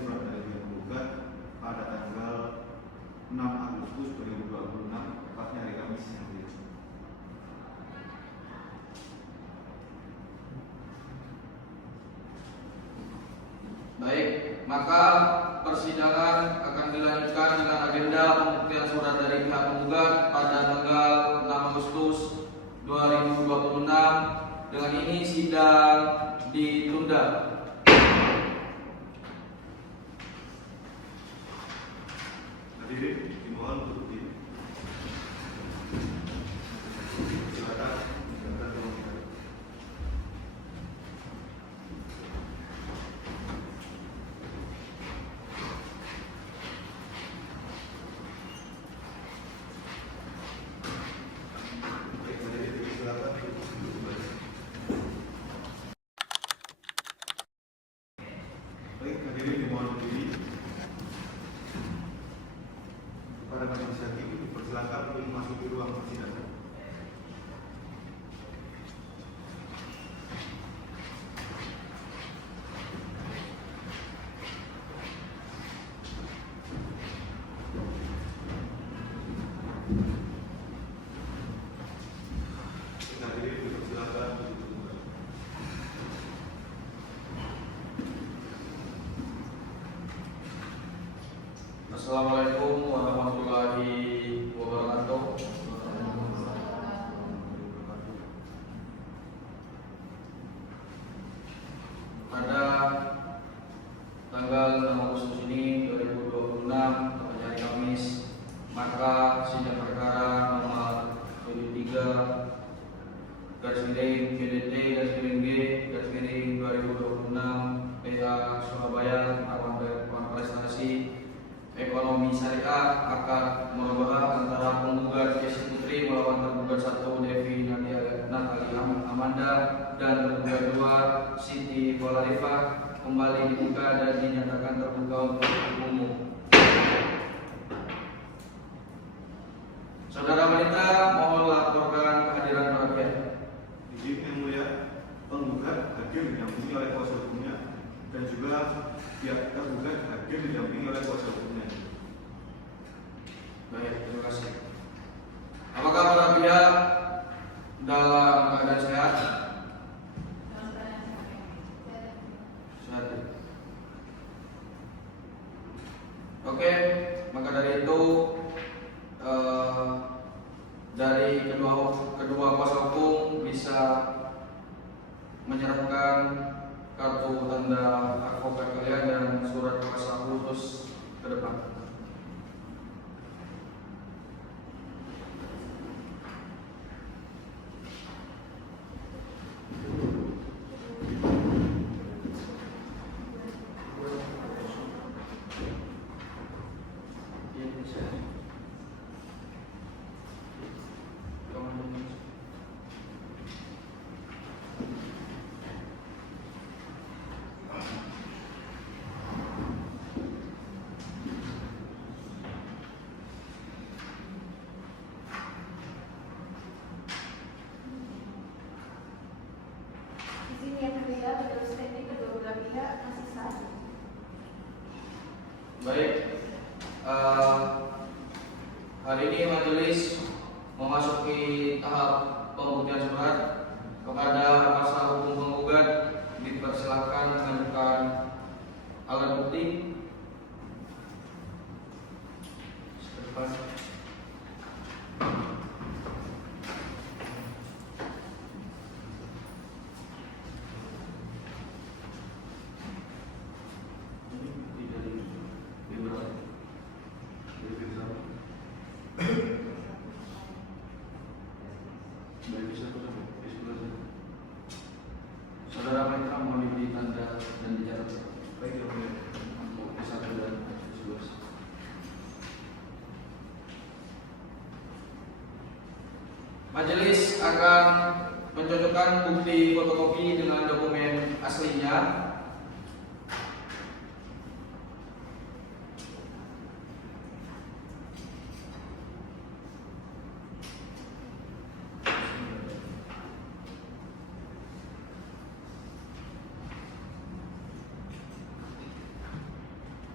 surat dari pihak penggugat pada tanggal 6 Agustus 2026, tepatnya hari Kamis yang mulia. Baik, maka persidangan akan dilanjutkan dengan agenda pembuktian surat dari pihak penggugat pada tanggal 6 Agustus 2026. Dengan ini sidang ditunda. Hadirin dimohon untuk berdiri. Silakan. Baik, hadirin silakan. Baik, hadirin dimohon berdiri. Para majelis hakim dipersilakan untuk memasuki ruang persidangan. Hadirin dipersilakan untuk duduk kembali. Assalamualaikum warahmatullahi wabarakatuh. Pada tanggal 6 Agustus ini 2026, tepatnya hari Kamis, maka sidang perkara nomor 73 garis miring PDT garis miring G garis miring 2026 PH Surabaya melakukan prestasi ekonomi syariah akad murabahah antara penggugat Yesi Putri melawan tergugat 1 Devi Natali Amanda dan tergugat 2 Siti Polarifah kembali dibuka dan dinyatakan terbuka untuk umum. Saudara wanita, mohon laporkan kehadiran rakyat. Izin yang mulia, penggugat hadir didampingi oleh kuasa hukumnya dan juga pihak tergugat hadir didampingi oleh kuasa hukumnya. Baik, terima kasih. Apakah para pihak dalam keadaan sehat? Sehat. Oke, maka dari itu dari kedua kuasa hukum bisa menyerahkan kartu tanda advokat kalian dan surat kuasa khusus ke depan. Izin yang mulia, menurut statement kedua belah pihak masih sah. Baik, hari ini majelis memasuki tahap pembuktian surat. Kepada kuasa hukum penggugat dipersilakan mengajukan alat bukti. Saudara Mitra mohon diberi tanda dan dicatat. Baik, yang mulia. Bukti 1 dan 11. Majelis akan mencocokkan bukti fotokopi dengan dokumen aslinya.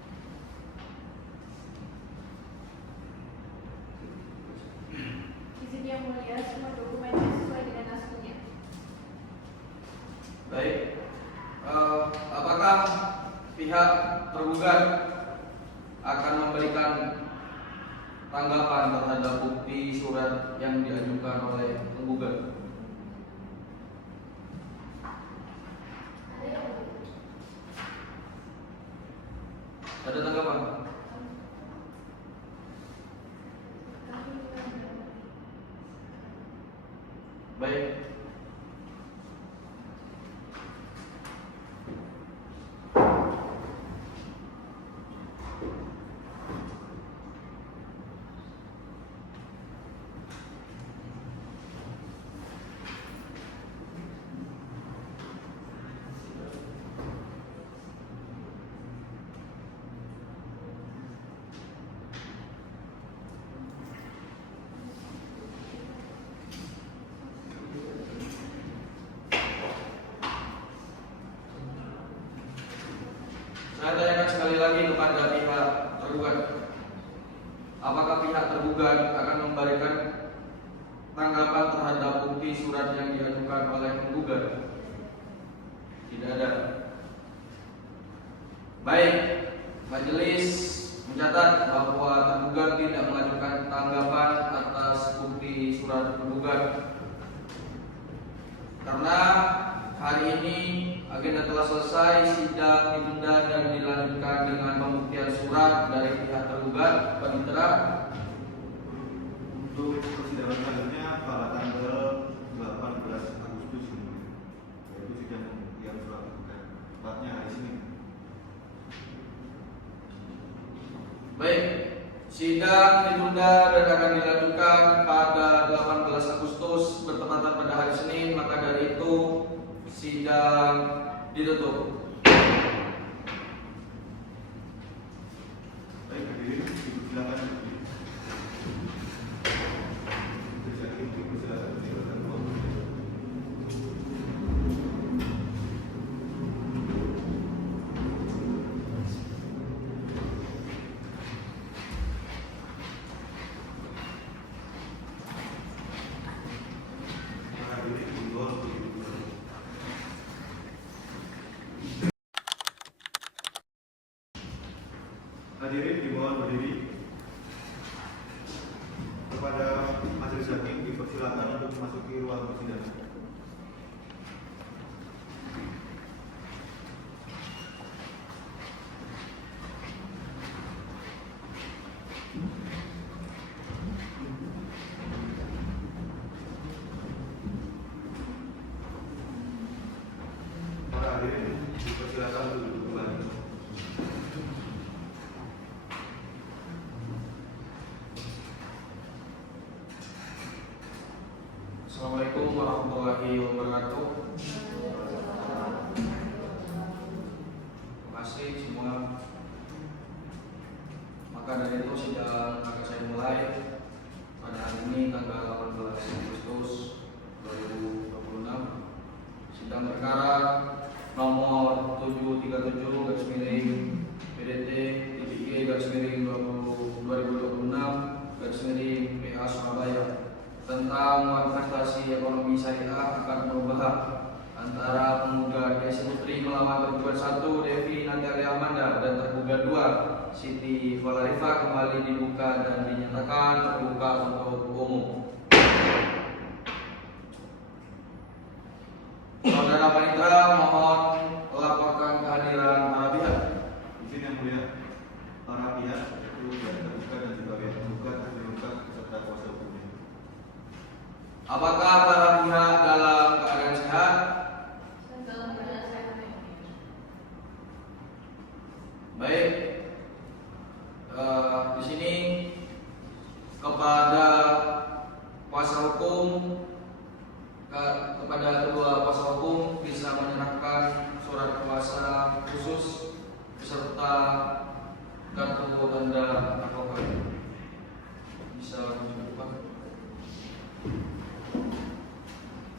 dan semua dokumennya sesuai dengan aslinya. Baik. Apakah pihak tergugat akan memberikan tanggapan terhadap bukti surat yang diajukan oleh penggugat? Ada tanggapan? Baik. Saya tanyakan sekali lagi kepada pihak tergugat. Apakah pihak tergugat akan memberikan tanggapan terhadap bukti surat yang diajukan oleh penggugat? Tidak ada. Baik, majelis mencatat bahwa tergugat tidak mengajukan tanggapan atas bukti surat penggugat. Karena hari ini agenda telah selesai, sidang ditunda dan dilanjutkan dengan pembuktian surat dari pihak tergugat. Panitera, Untuk persidangan selanjutnya pada tanggal 18 Agustus ini, yaitu sidang yang surat tergugat, tepatnya hari Senin. baik, sidang ditunda dan akan dilanjutkan pada 18 Agustus bertepatan pada hari Senin. Maka dari itu sidang ditutup. Baik, hadirin, dipersilakan. Hadirin dimohon berdiri. Kepada majelis hakim dipersilakan untuk memasuki ruang persidangan. Para hadirin dipersilakan untuk duduk kembali. Assalamualaikum warahmatullahi wabarakatuh. Terima kasih semua. Maka dari itu sidang akan saya mulai pada hari ini tanggal 18 Agustus 2026. Sidang perkara nomor 737 garis miring PDT TPG garis miring 2026 garis miring PA Surabaya tentang manifestasi ekonomi syariah akan merubah antara penggugat Desi Putri melawan tergugat 1 Devi Natalia Amanda dan tergugat 2 Siti Valarifa kembali dibuka dan dinyatakan terbuka untuk umum. Saudara Panitera, mohon laporkan kehadiran para pihak. Izin yang mulia, para pihak yaitu pihak tergugat dan juga pihak penggugat tergugat beserta kuasa hukumnya. Apakah para pihak dalam keadaan sehat? Baik. Di sini kepada kuasa hukum, kepada kedua kuasa hukum bisa menyerahkan surat kuasa khusus beserta kartu tanda advokat. Bisa menunjukkan.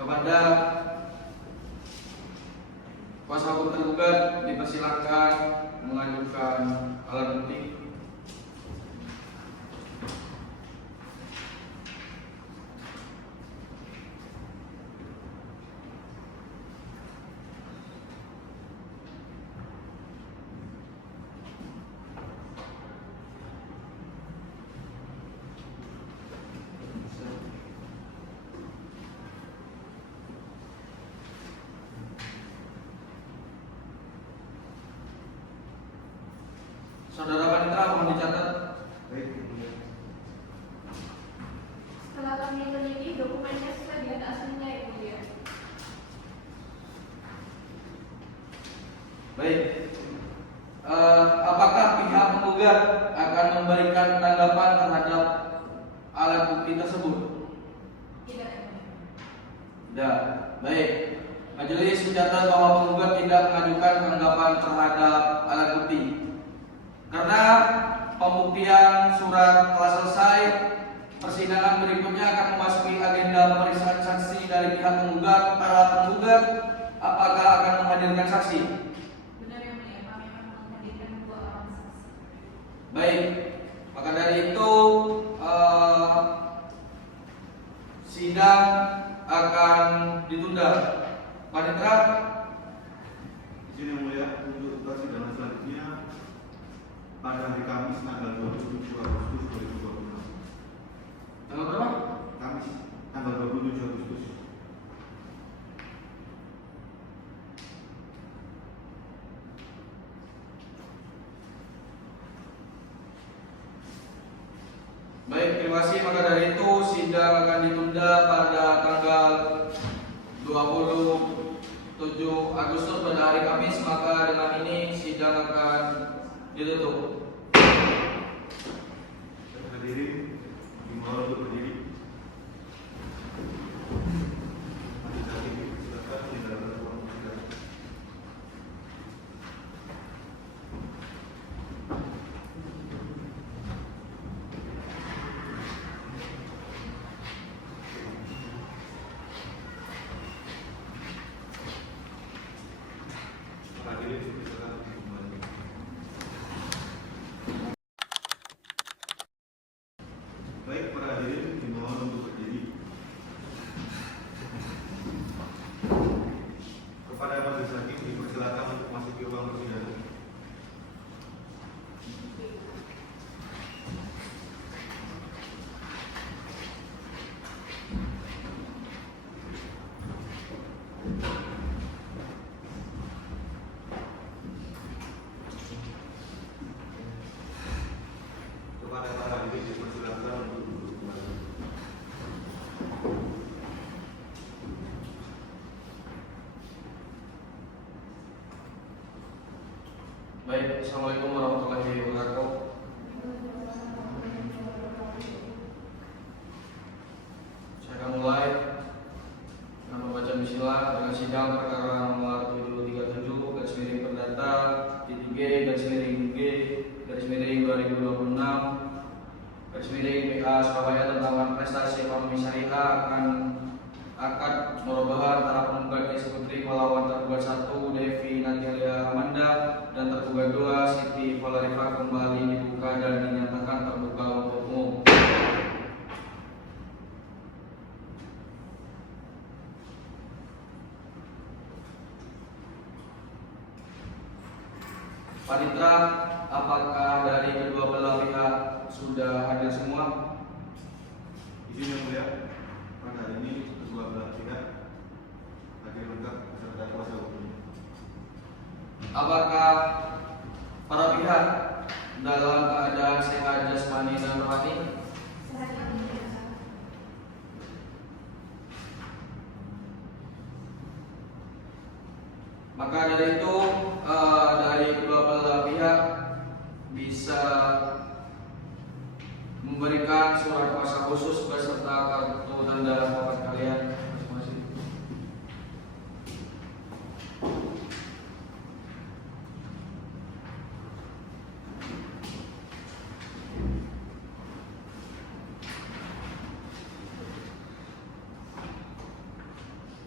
Kepada kuasa hukum tergugat dipersilakan mengajukan alat bukti. Saudara Panitra mohon dicatat. Baik. Setelah kami teliti, dokumennya sudah di atas aslinya ya mulia. Baik. Apakah pihak penggugat akan memberikan tanggapan terhadap alat bukti tersebut? Tidak ya mulia. Tidak. Baik. Majelis mencatat bahwa penggugat tidak mengajukan tanggapan terhadap alat bukti. Karena pembuktian surat telah selesai, persidangan berikutnya akan memasuki agenda pemeriksaan saksi dari pihak penggugat. Para penggugat apakah akan menghadirkan saksi? Benar ya mulia, kami akan menghadirkan 2 orang saksi. Baik, maka dari itu sidang akan ditunda. Panitra, Izin yang mulia, untuk persidangan selanjutnya pada hari Kamis tanggal 27 Agustus 2026. tanggal berapa? Kamis tanggal 27 Agustus. Baik, terima kasih. Maka dari itu sidang akan ditunda pada tanggal 27 Agustus pada hari Kamis. Maka dengan ini sidang akan ditutup. Hadirin dimohon untuk berdiri. Majelis hakim silakan meninggalkan ruang persidangan. Hadirin silakan kembali. Baik, para hadirin dimohon untuk berdiri. Kepada majelis hakim dipersilakan untuk masuk ke ruang persidangan. Kepada para hadirin dipersilakan untuk duduk kembali. Baik, Assalamualaikum warahmatullahi wabarakatuh. Saya akan mulai dengan membaca bismillah dengan sidang perkara nomor 737 garis miring perdata titik G garis miring G garis miring 2026 garis miring PA Surabaya tentang prestasi ekonomi syariah akan akad murobaah antara penggugat Desi Putri melawan tergugat 1 Devi Natalia Amanda dan tergugat 2 Siti Valarifa kembali dibuka dan dinyatakan terbuka untuk umum. Panitra, apakah dari kedua belah pihak sudah hadir semua? Izin yang mulia, pada hari ini kedua belah pihak hadir lengkap beserta kuasa hukum. Apakah para pihak dalam keadaan sehat jasmani dan rohani? Sehat ya mulia. Maka dari itu dari kedua belah pihak bisa memberikan surat kuasa khusus beserta kartu tanda wafat kalian masing-masing.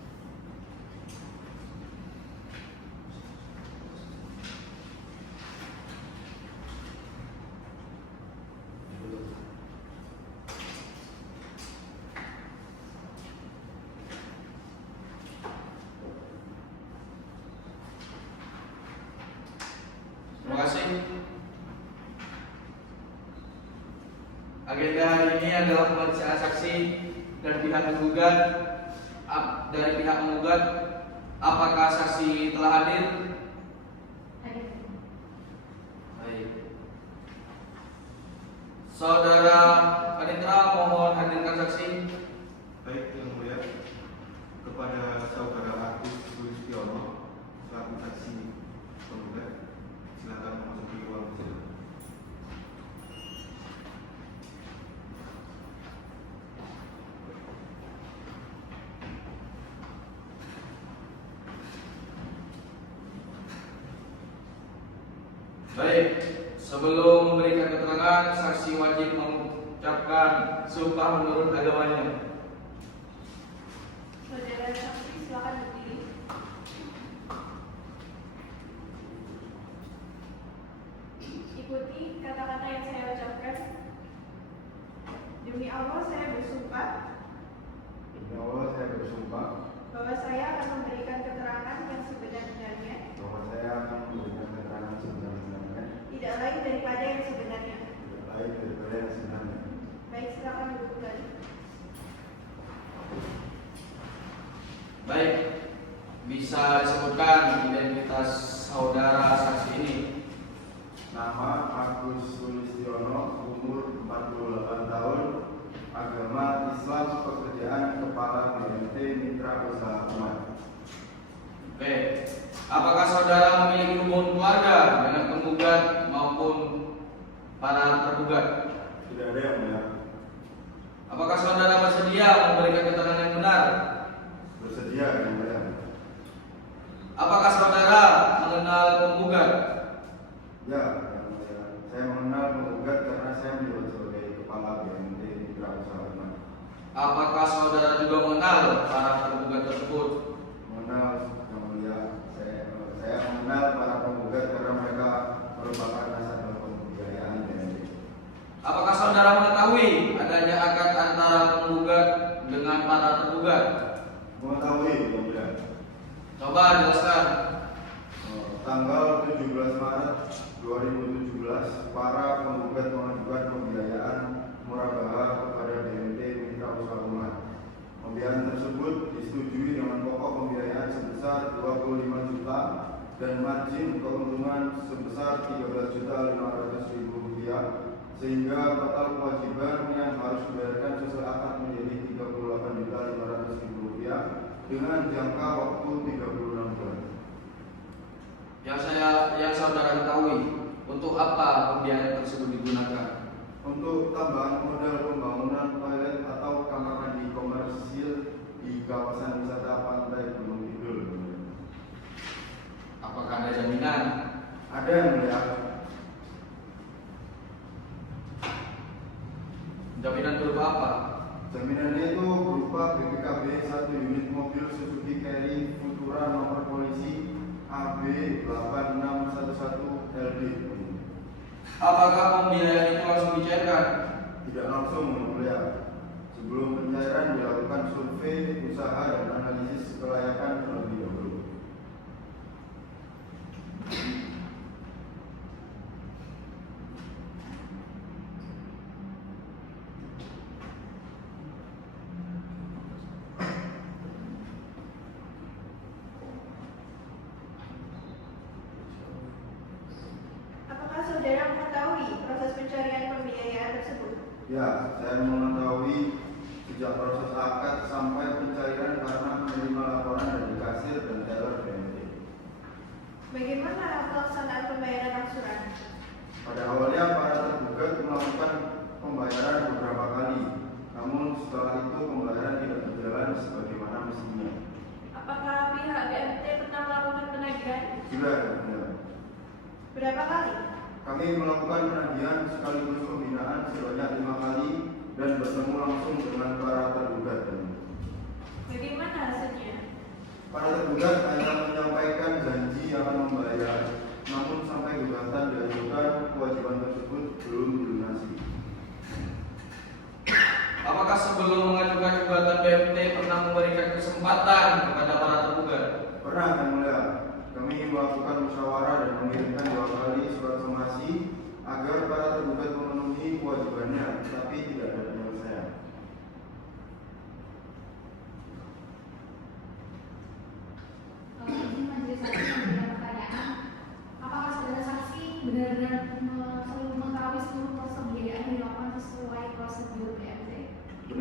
ini adalah pemeriksaan saksi dan pihak menggugat. Dari pihak menggugat, apakah saksi telah hadir? Hadir. Baik. Saudara Panitra, mohon hadirkan saksi. Baik, yang mulia, kepada saudara Agus Sulistiono selaku saksi penggugat, silakan memasuki ruang sidang. Baik, sebelum memberikan keterangan, saksi wajib mengucapkan sumpah menurut agamanya. Saudara saksi silakan berdiri. Ikuti kata-kata yang saya ucapkan. Demi Allah saya bersumpah Demi Allah saya bersumpah bahwa saya akan memberikan keterangan yang sebenar-benarnya, bahwa saya akan memberikan keterangan sebenar-benarnya, tidak lain daripada yang sebenarnya. tidak lain daripada yang sebenarnya. Baik, silakan duduk kembali. Baik, bisa disebutkan identitas saudara saksi ini? Nama Agus Sulistiono, umur 48 tahun, agama Islam, pekerjaan kepala BNT Mitra Usaha Umat. Oke, apakah saudara memiliki hubungan keluarga dengan penggugat maupun para tergugat? Tidak ada yang mulia. Apakah saudara bersedia memberikan keterangan yang benar? Bersedia yang mulia. Apakah saudara mengenal penggugat? Ya, yang mulia. Saya mengenal penggugat karena saya menjabat sebagai kepala BNT Mitra Usaha Umat. Apakah saudara juga mengenal para tergugat tersebut? Mengenal yang mulia. Saya mengenal para penggugat karena mereka merupakan nasabah pembiayaan BNT. Apakah saudara mengetahui adanya akad antara penggugat dengan para tergugat? Mengetahui yang mulia. Coba jelaskan. Tanggal 17 Maret 2017, para penggugat mengajukan pembiayaan murabaha kepada BNT Mitra Usaha Umat. Pembiayaan tersebut disetujui dengan pokok pembiayaan sebesar 25 juta dan margin keuntungan sebesar 13.500.000 rupiah, sehingga total kewajiban yang harus dibayarkan sesuai akad menjadi 38.500.000 rupiah dengan jangka waktu 36 bulan. Yang saudara ketahui, untuk apa pembiayaan tersebut digunakan? Untuk tambahan modal pembangunan toilet atau kamar mandi komersil di kawasan wisata Pantai Gunung Kidul. Apakah ada jaminan? Ada yang mulia. Jaminan berupa apa? Jaminannya itu berupa BPKB 1 unit mobil Suzuki Carry Futura nomor polisi AB 8611 LD. Apakah pembiayaan itu langsung dicairkan? Tidak langsung yang mulia. Sebelum pencairan dilakukan survei usaha dan analisis kelayakan terlebih dahulu. Apakah saudara mengetahui proses pencarian pembiayaan tersebut? Ya, saya mengetahui sejak proses akad sampai pencairan karena menerima laporan dari kasir dan teller BNT. Bagaimana pelaksanaan pembayaran angsuran? Pada awalnya para tergugat melakukan pembayaran beberapa kali, namun setelah itu pembayaran tidak berjalan sebagaimana mestinya. Apakah pihak BNT pernah melakukan penagihan? Sudah, ya. Berapa kali? Kami melakukan penagihan sekaligus pembinaan sebanyak 5 kali dan bertemu langsung dengan para tergugat. Bagaimana hasilnya? Para tergugat hanya menyampaikan janji akan membayar, namun sampai gugatan diajukan kewajiban tersebut belum dilunasi. Apakah sebelum mengajukan gugatan BNT pernah memberikan kesempatan kepada para tergugat? Pernah yang mulia, kami melakukan musyawarah dan mengirimkan 2 kali surat somasi agar para tergugat memenuhi kewajibannya, tapi tidak ada penyelesaian.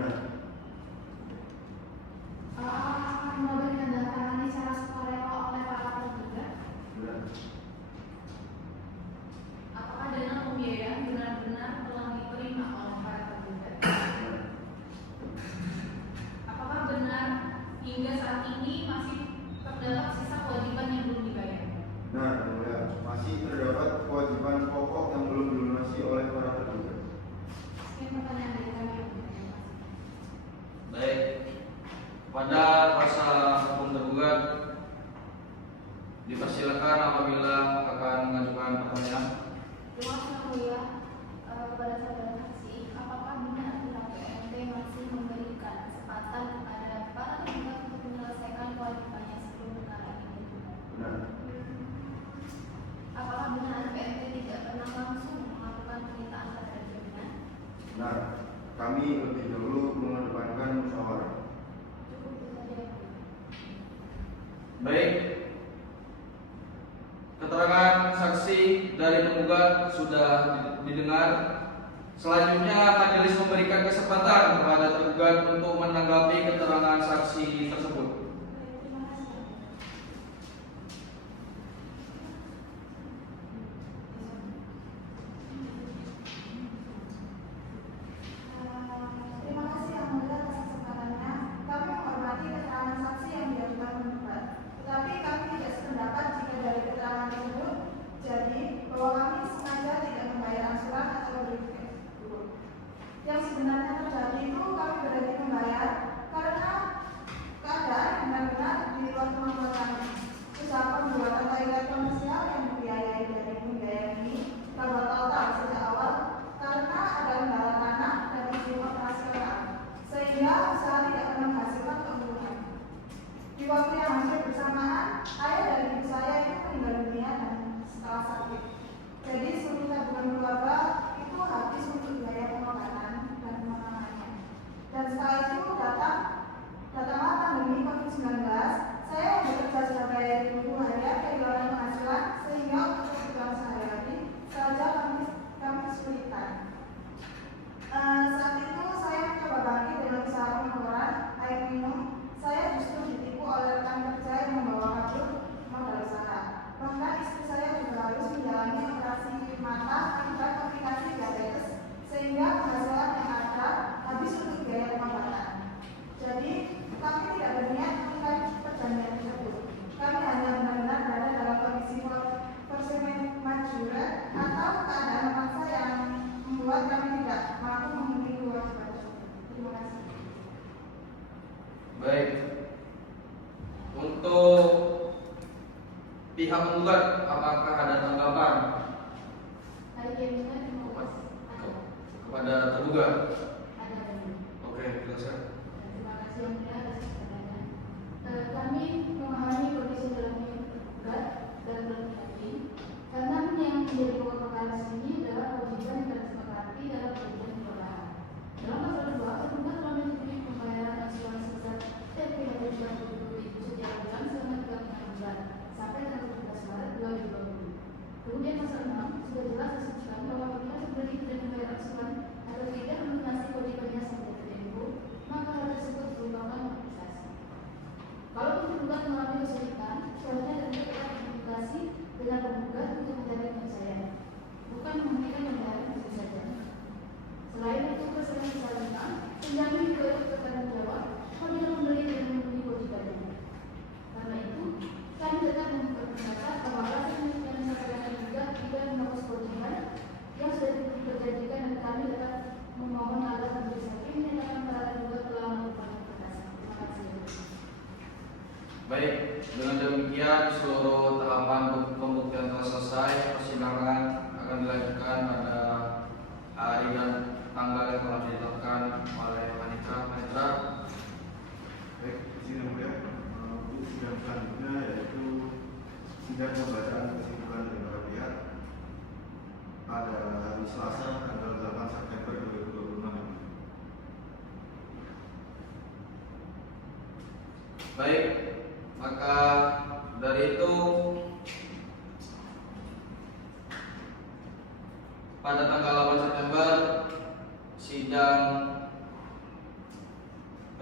Benar. Apakah memberikan daftaran secara sukarela oleh para tergugat? Benar. Apakah dana pembiayaan benar-benar telah diterima oleh para tergugat? Benar. Apakah benar hingga saat ini masih terdapat sisa kewajiban yang belum dibayar? Nah, yang mulia, masih terdapat kewajiban pokok yang belum dilunasi oleh para tergugat. Sekian pertanyaan dari kami. Baik. Pada masa hukum tergugat dipersilakan apabila akan mengajukan pertanyaan. Terima kasih Yang Mulia. Kepada saudara saksi, apakah benar pihak PNT masih memberikan kesempatan kepada para tergugat untuk menyelesaikan kewajibannya sebelum perkara ini dibuka? Benar. Apakah benar PNT tidak pernah langsung melakukan penyitaan terhadap jaminan? Benar. Kami lebih dahulu mengedepankan musyawarah. Cukup itu saja Yang Mulia. Baik. Keterangan saksi dari tergugat sudah didengar. Selanjutnya majelis memberikan kesempatan kepada tergugat untuk menanggapi keterangan saksi tersebut. Terima kasih. Terima kasih Yang Mulia atas kesempatannya. Kami menghormati keterangan saksi yang diajukan penuntut. Tetapi kami tidak sependapat jika dari keterangan tersebut jadi bahwa kami sengaja tidak membayar angsuran atau berikan. Yang sebenarnya terjadi itu kami berhenti membayar karena keadaan yang benar-benar di luar kemampuan kami. Usaha pembuatan toilet komersial yang dibiayai dari pembiayaan ini gagal total sejak awal karena ada kendala tanah dan izin operasional, sehingga usaha tidak pernah menghasilkan keuntungan. Di waktu yang hampir bersamaan, ayah dan ibu saya itu meninggal dunia dan setelah sakit. Jadi seluruh tabungan keluarga itu habis untuk biaya pengobatan dan penanganannya. Dan setelah itu datanglah pandemi COVID-19. Saya yang bekerja sebagai ibu harian kehilangan penghasilan sehingga untuk kebutuhan sehari-hari saja kami kesulitan. Saat itu saya mencoba bangkit dengan usaha pengeboran air minum. Saya justru ditipu oleh rekan kerja yang membawa kabur modal usaha. Bahkan istri saya juga harus menjalani operasi mata akibat komplikasi diabetes, sehingga penghasilan yang ada habis untuk biaya pengobatan. Jadi kami tidak berniat mengikat perjanjian tersebut. Kami hanya benar-benar berada dalam kondisi force majeure atau keadaan memaksa yang membuat kami tidak mampu memenuhi kewajiban tersebut. Terima kasih. Baik. Untuk pihak penggugat, apakah ada tanggapan Ada jaminan yang mau kepada tergugat? ada. Oke, jelaskan. Terima kasih Yang Mulia atas pertanyaan. Kami memahami kondisi dalamnya tergugat dan yakin karena yang menjadi pokok perkara ini adalah kewajiban yang telah disepakati dalam perjanjian perubahan. Dalam pasal 2, tergugat telah menyetujui pembayaran angsuran sebesar Rp3.270.000 setiap bulan selama 3 bulan sampai tanggal 17 Maret 2020. Kemudian pasal 6 sudah jelas disebutkan bahwa apabila pembeli tidak membayar angsuran atau tidak melunasi kewajibannya sampai tertempo, maka hal tersebut merupakan mobilisasi. Kalau tergugat mengalami kesulitan, seharusnya tergugat dapat komunikasi dengan penggugat untuk mencari penyelesaian, bukan menghentikan pembayaran itu saja. Selain itu, kesalahan disarankan penjamin juga bertanggung jawab apabila pembeli tidak memenuhi kewajibannya. Karena itu, kami tetap berpendapat bahwa alasan yang disampaikan tergugat tidak menghapus kewajiban yang sudah diperjanjikan, dan kami dapat memohon agar majelis hakim menyatakan para tergugat telah melakukan perkara. Terima kasih. Baik, dengan demikian seluruh tahapan pembuktian telah selesai. Persidangan akan dilanjutkan pada hari dan tanggal yang telah ditetapkan oleh Panitra. Baik, di sini Yang Mulia, untuk sidang selanjutnya yaitu sidang pembacaan kesimpulan dari para pihak pada hari Selasa tanggal 8 September 2026. Baik, maka dari itu pada tanggal 8 September sidang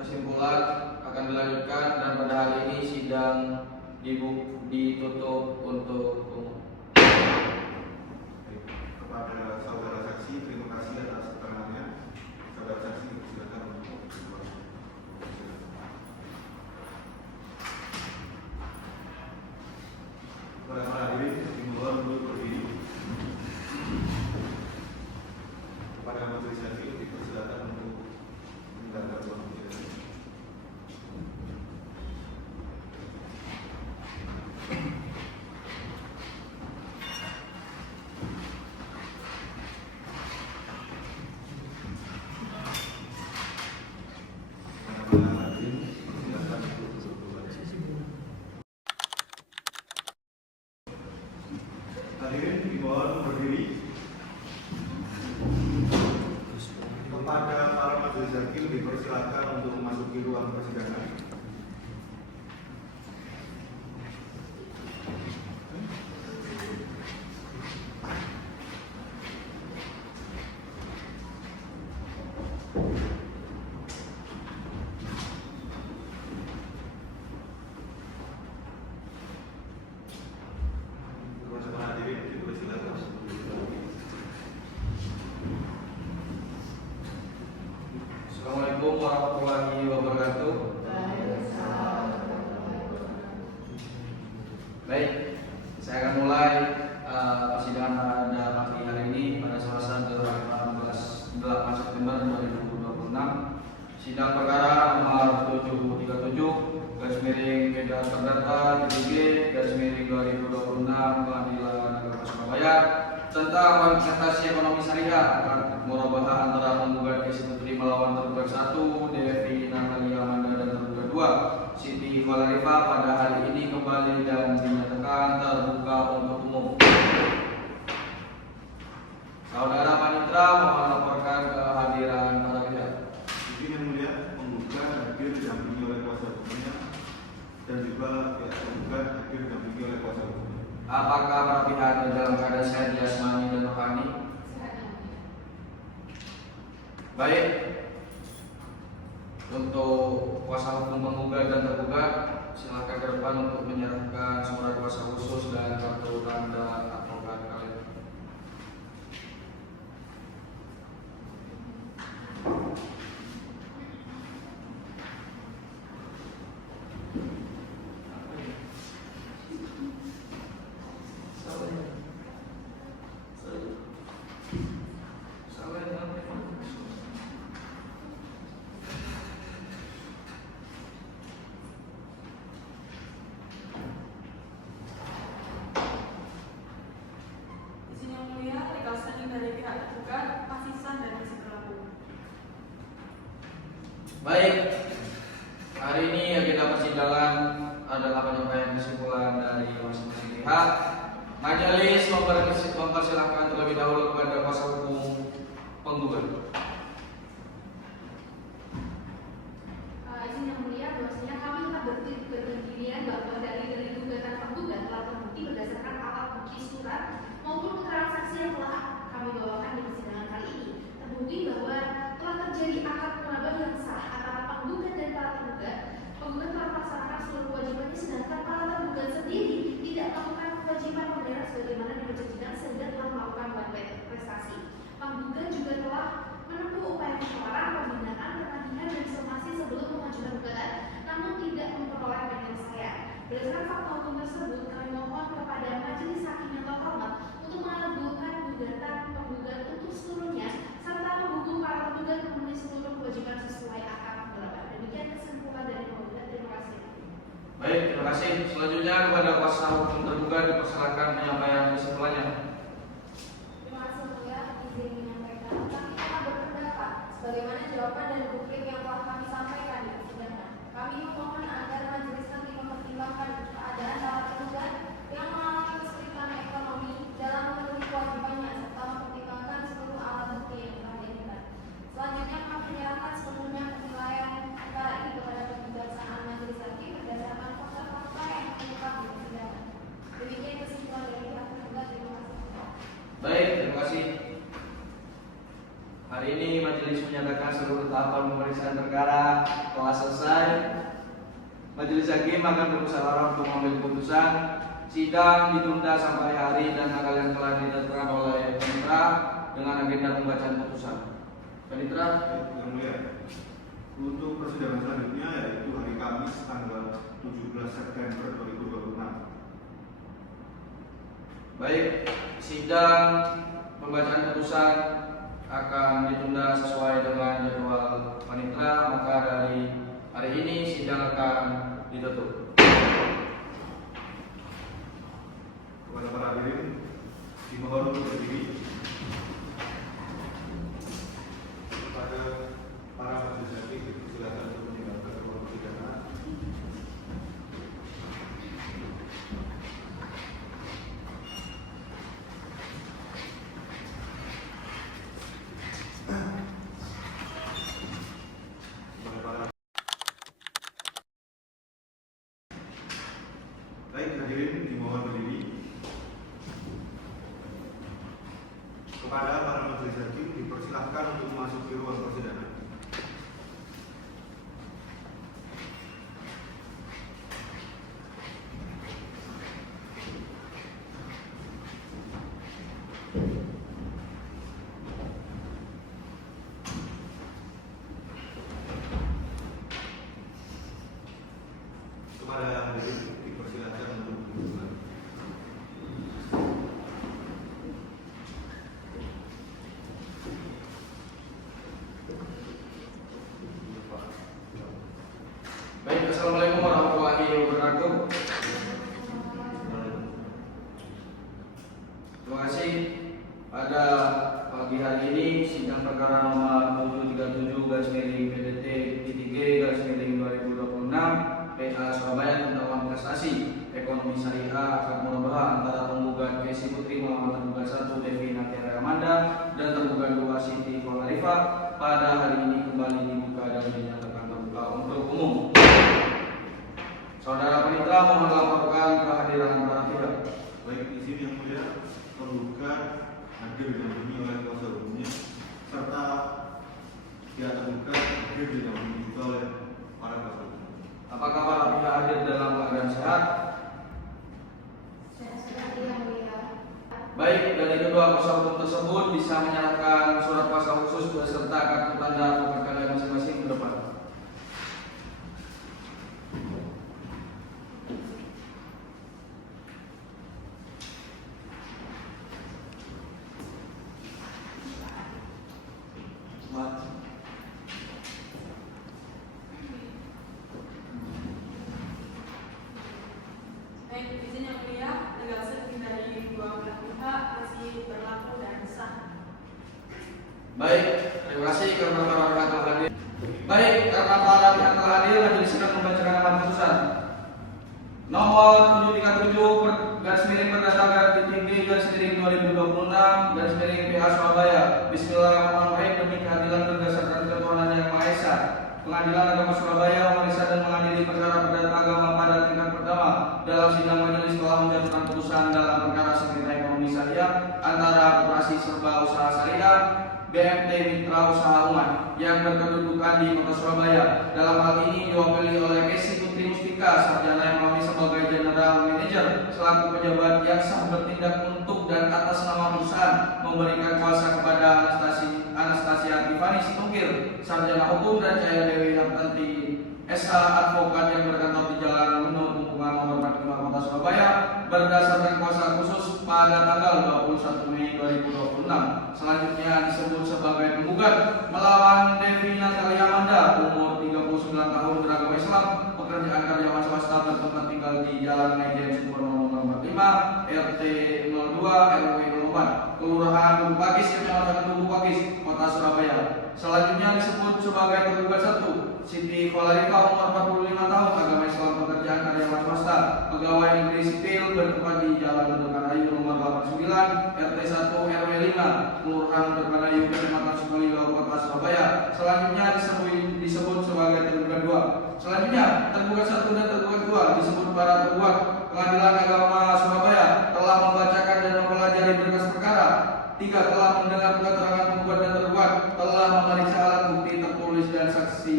kesimpulan akan dilanjutkan dan pada hari ini sidang ditutup untuk umum. Kepada saudara saksi, terima kasih atas keterangannya. Saudara saksi, silakan untuk berbuat. Kepada para hadirin, dihimbau untuk berdiri. Kepada majelis hakim, dipersilakan untuk meninggalkan ruang sidang. Hadirin dimohon berdiri. Kepada para majelis hakim dipersilakan untuk memasuki ruang persidangan. Kepada para hadirin dipersilakan. Assalamualaikum warahmatullahi wabarakatuh. Baik, saya akan mulai persidangan pada pagi hari ini pada Selasa 8 September 2026. Sidang perkara nomor 737 garis miring Medan Perdata DG garis miring 2026 Pengadilan Negeri Surabaya tentang manifestasi ekonomi syariah murabahah antara penggugat Institut melawan tergugat 1 Devi Natalia Amanda dan tergugat 2 Siti Valeriva pada hari ini kembali dan dinyatakan terbuka untuk umum. Saudara Panitra mohon laporkan kehadiran para pihak. Izin yang mulia, penggugat hadir didampingi oleh kuasa hukumnya dan juga pihak penggugat hadir didampingi oleh kuasa hukumnya. Apakah para pihak dalam keadaan sehat jasmani dan rohani? Baik. Untuk kuasa hukum penggugat dan tergugat, silakan ke depan untuk menyerahkan surat kuasa khusus dan kartu tanda advokat kalian. Izin yang mulia, legal standing dari pihak tergugat masih sah dan masih berlaku. Baik, hari ini agenda persidangan adalah penyampaian kesimpulan dari masing-masing pihak. Majelis mempersilahkan terlebih dahulu kepada kuasa hukum penggugat. Izin yang mulia, bahwasanya kami tetap berdirian bahwa dari gugatan penggugat telah terbukti berdasarkan alat bukti surat maupun keterangan saksi yang telah kami bawakan di persidangan kali ini. Terbukti bahwa telah terjadi akad murabah yang sah antara penggugat dan para tergugat. Penggugat telah melaksanakan seluruh kewajibannya, sedangkan para tergugat sendiri tidak melakukan kewajiban pembayaran sebagaimana yang dijanjikan sehingga telah melakukan prestasi. Penggugat juga telah menempuh upaya musyawarah, pembinaan, pertandingan dan somasi sebelum mengajukan gugatan, namun tidak memperoleh penyelesaian. Berdasarkan fakta hukum tersebut, kami mohon kepada majelis hakim yang terhormat untuk mengabulkan gugatan penggugat untuk seluruhnya serta menghukum para tergugat memenuhi seluruh kewajiban sesuai akad murabah. Demikian kesimpulan dari penggugat. Terima kasih. Baik, terima kasih. Selanjutnya kepada kuasa hukum tergugat dipersilakan menyampaikan kesimpulannya. Terima kasih mulia, izin menyampaikan. Kami telah berpendapat sebagaimana jawaban dari publik yang telah kami sampaikan di persidangan. Kami memohon agar majelis hakim mempertimbangkan keadaan para tergugat yang mengalami kesulitan ekonomi dalam memenuhi kewajibannya serta mempertimbangkan seluruh alat bukti yang telah diajukan. Selanjutnya kami menyerahkan sepenuhnya penilaian perkara ini kepada kebijaksanaan majelis hakim berdasarkan fakta-fakta yang terungkap di persidangan. Demikian kesimpulan dari pihak tergugat. Terima kasih. Baik, terima kasih. Hari ini majelis menyatakan seluruh tahapan pemeriksaan pemeriksaan perkara telah selesai. Majelis hakim akan bermusyawarah untuk mengambil keputusan. Sidang ditunda sampai hari dan tanggal yang telah ditetapkan oleh panitera dengan agenda pembacaan putusan. Panitera, Yang mulia, untuk persidangan selanjutnya yaitu hari Kamis tanggal 17 September 2026. baik, sidang pembacaan putusan akan ditunda sesuai dengan jadwal panitera, maka dari hari ini sidang akan ditutup. Kepada para hadirin dimohon untuk berdiri. Kepada para majelis hakim dipersilakan untuk meninggalkan ruang persidangan. Kepada para baik hadirin dimohon berdiri. Kepada para majelis hakim dipersilahkan untuk memasuki ruang persidangan. Kepada hadirin dipersilahkan untuk duduk. Baik, assalamualaikum warahmatullahi wabarakatuh. Terima kasih. Pada pagi hari ini sidang perkara nomor 737-PDT-G-2026 PA Surabaya tentang manifestasi ekonomi syariah akad murabahah antara penggugat Kesi Putri Muhammad tergugat 1 Devi Natiara Amanda dan tergugat 2 Siti Kolarifa pada hari ini kembali dibuka dan dinyatakan terbuka untuk umum. Saudara panitera mohon melaporkan kehadiran para pihak. Baik, di sini yang mulia penggugat hadir didampingi oleh kuasa hukumnya serta pihak tergugat hadir didampingi juga oleh para kuasa hukum. Apakah para pihak hadir dalam keadaan sehat? Yang mulia. Baik, dari kedua kuasa hukum tersebut bisa menyerahkan surat kuasa khusus beserta kartu tanda pokok kalian masing-masing ke depan. Baik, izin yang mulia, legal serving dari dua belah pihak masih berlaku dan sah. Baik, terima kasih karena para pihak telah hadir. Baik, karena para pihak telah hadir, majelis sidang membacakan amar putusan. Nomor 737/berdasarkan PA Surabaya. Bismillahirrahmanirrahim. Demi keadilan berdasarkan ketuhanan yang Maha Esa, Pengadilan Agama Surabaya memeriksa dan mengadili perkara perdata agama pada tingkat pertama. Dalam sidang majelis telah menjatuhkan putusan dalam perkara sengketa ekonomi syariah antara Koperasi Serba Usaha Syariah BMT Mitra Usaha Umat yang berkedudukan di Kota Surabaya. Dalam hal ini diwakili oleh Kesi Putri Mustika, sarjana ekonomi sebagai General Manager selaku pejabat yang sah bertindak untuk dan atas nama perusahaan memberikan kuasa kepada Anastasia Tiffany Situmkir, sarjana hukum, dan Cahaya Dewi Hartanti SH advokat yang berkantor di Jalan Gunung Pungkungan nomor 45 Kota Surabaya berdasarkan kuasa khusus pada tanggal 21 Mei 2026. Selanjutnya disebut sebagai penggugat melawan Devi Natalia Amanda, umur 39 tahun, beragama Islam, pekerjaan karyawan swasta, bertempat tinggal di Jalan Mejen Supono nomor 5 RT 02 RW 04 Kelurahan Duku Pakis, Kecamatan Duku Pakis, Kota Surabaya. Selanjutnya disebut sebagai tergugat 1 Siti Kolarifa, umur 45 tahun, agama Islam, pekerjaan karyawan swasta, pegawai negeri sipil, bertempat di Jalan Ledokanayu nomor 89 RT 1 RW 5 Kelurahan Ledokanayu, Kecamatan Sukolilo, Kota Surabaya. Selanjutnya disebut sebagai tergugat 2. Selanjutnya tergugat 1 dan tergugat 2 disebut para tergugat. Pengadilan Agama Surabaya telah membacakan dan mempelajari berkas perkara. 3. Telah mendengar keterangan penggugat dan tergugat, telah memeriksa alat bukti tertulis dan saksi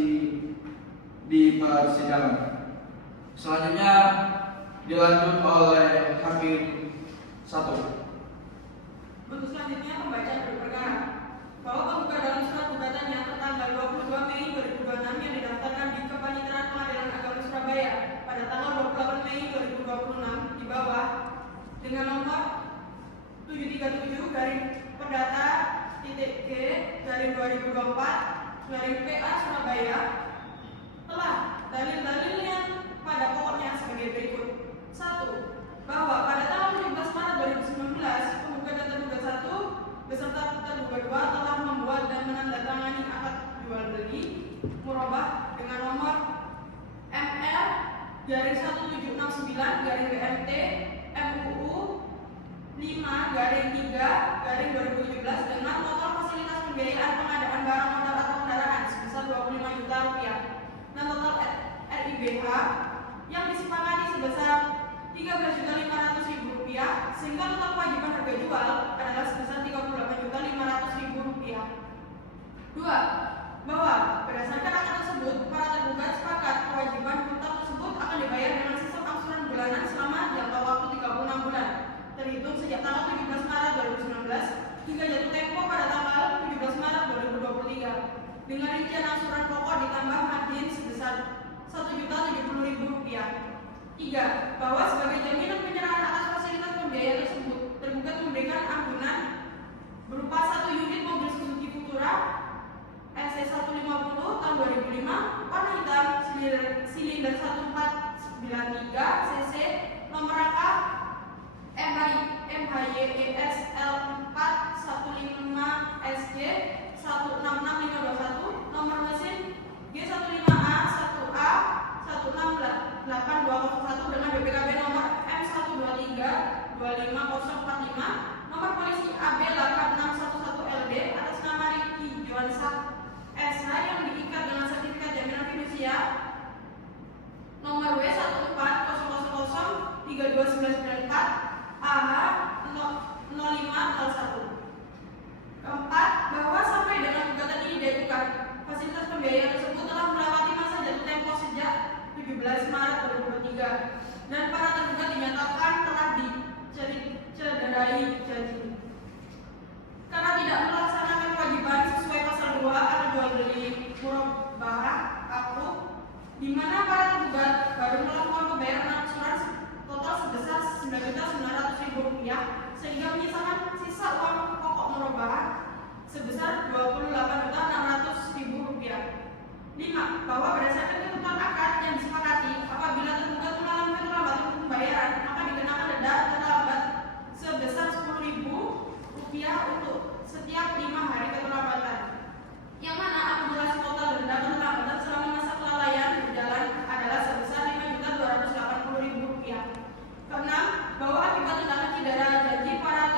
di persidangan. Selanjutnya dilanjut oleh Hakim 1. Untuk selanjutnya pembacaan berperkara bahwa penggugat dalam surat gugatannya tertanggal 22 Mei 2026 yang didaftarkan di Kepaniteraan Pengadilan Agama Surabaya pada tanggal 28 Mei 2026 di bawah dengan nomor 737 garing perdata titik G garing 2024 garing PA Surabaya telah dalil-dalil yang pada pokoknya sebagai berikut. 1. Bahwa pada tanggal 17 Maret 2019 penggugat dan tergugat 1 beserta tergugat 2 telah membuat dan menandatangani akad jual beli murabah dengan nomor MR garing 1769 garing BMT MUU 5 garing 3 garing 2017 dengan total fasilitas pembiayaan pengadaan barang modal atau kendaraan sebesar 25 juta rupiah dan total RIBH yang disepakati sebesar 13.500.000 rupiah sehingga total kewajiban harga jual adalah sebesar 38.500.000 rupiah. 2. Bahwa berdasarkan akad tersebut para tergugat sepakat kewajiban total tersebut akan dibayar dengan sisa angsuran bulanan selama jangka waktu 36 bulan terhitung sejak tanggal 17 Maret 2019 hingga jatuh tempo pada tanggal 17 Maret 2023 dengan rincian angsuran pokok ditambah margin sebesar Rp1.070.000. 3. Bahwa sebagai jaminan penyerahan atas fasilitas pembiayaan tersebut tergugat memberikan ampunan berupa 1 unit mobil Suzuki Futura SC150 tahun 2005 warna hitam silinder 1493 cc nomor rangka MHYES L4155SJ 166521 nomor mesin G15A 1A 168201 dengan BPKB nomor M12325045 nomor polisi AB 8611LB atas nama Ricky Johansa SH yang diikat dengan sertifikat jaminan fidusia nomor W140003294 AH 0501. 4. Bahwa sampai dengan gugatan ini diajukan fasilitas pembiayaan tersebut telah melewati masa jatuh tempo sejak 17 Maret 2023 dan para tergugat dinyatakan telah dicederai janji karena tidak melaksanakan kewajiban sesuai pasal 2 atau jual beli murabah aku di mana para tergugat baru melakukan pembayaran angsuran total sebesar Rp9.900.000 sehingga menyisakan sisa uang pokok murabah sebesar Rp28.600.000. 5. Bahwa berdasarkan ketentuan akad yang disepakati apabila tergugat mengalami keterlambatan pembayaran akan dikenakan denda terlambat sebesar Rp10.000 untuk setiap 5 hari keterlambatan yang mana akumulasi total denda keterlambatan selama masa kelalaian berjalan adalah sebesar Rp5.280.000. 6. Bahwa akibat tindakan cedera janji para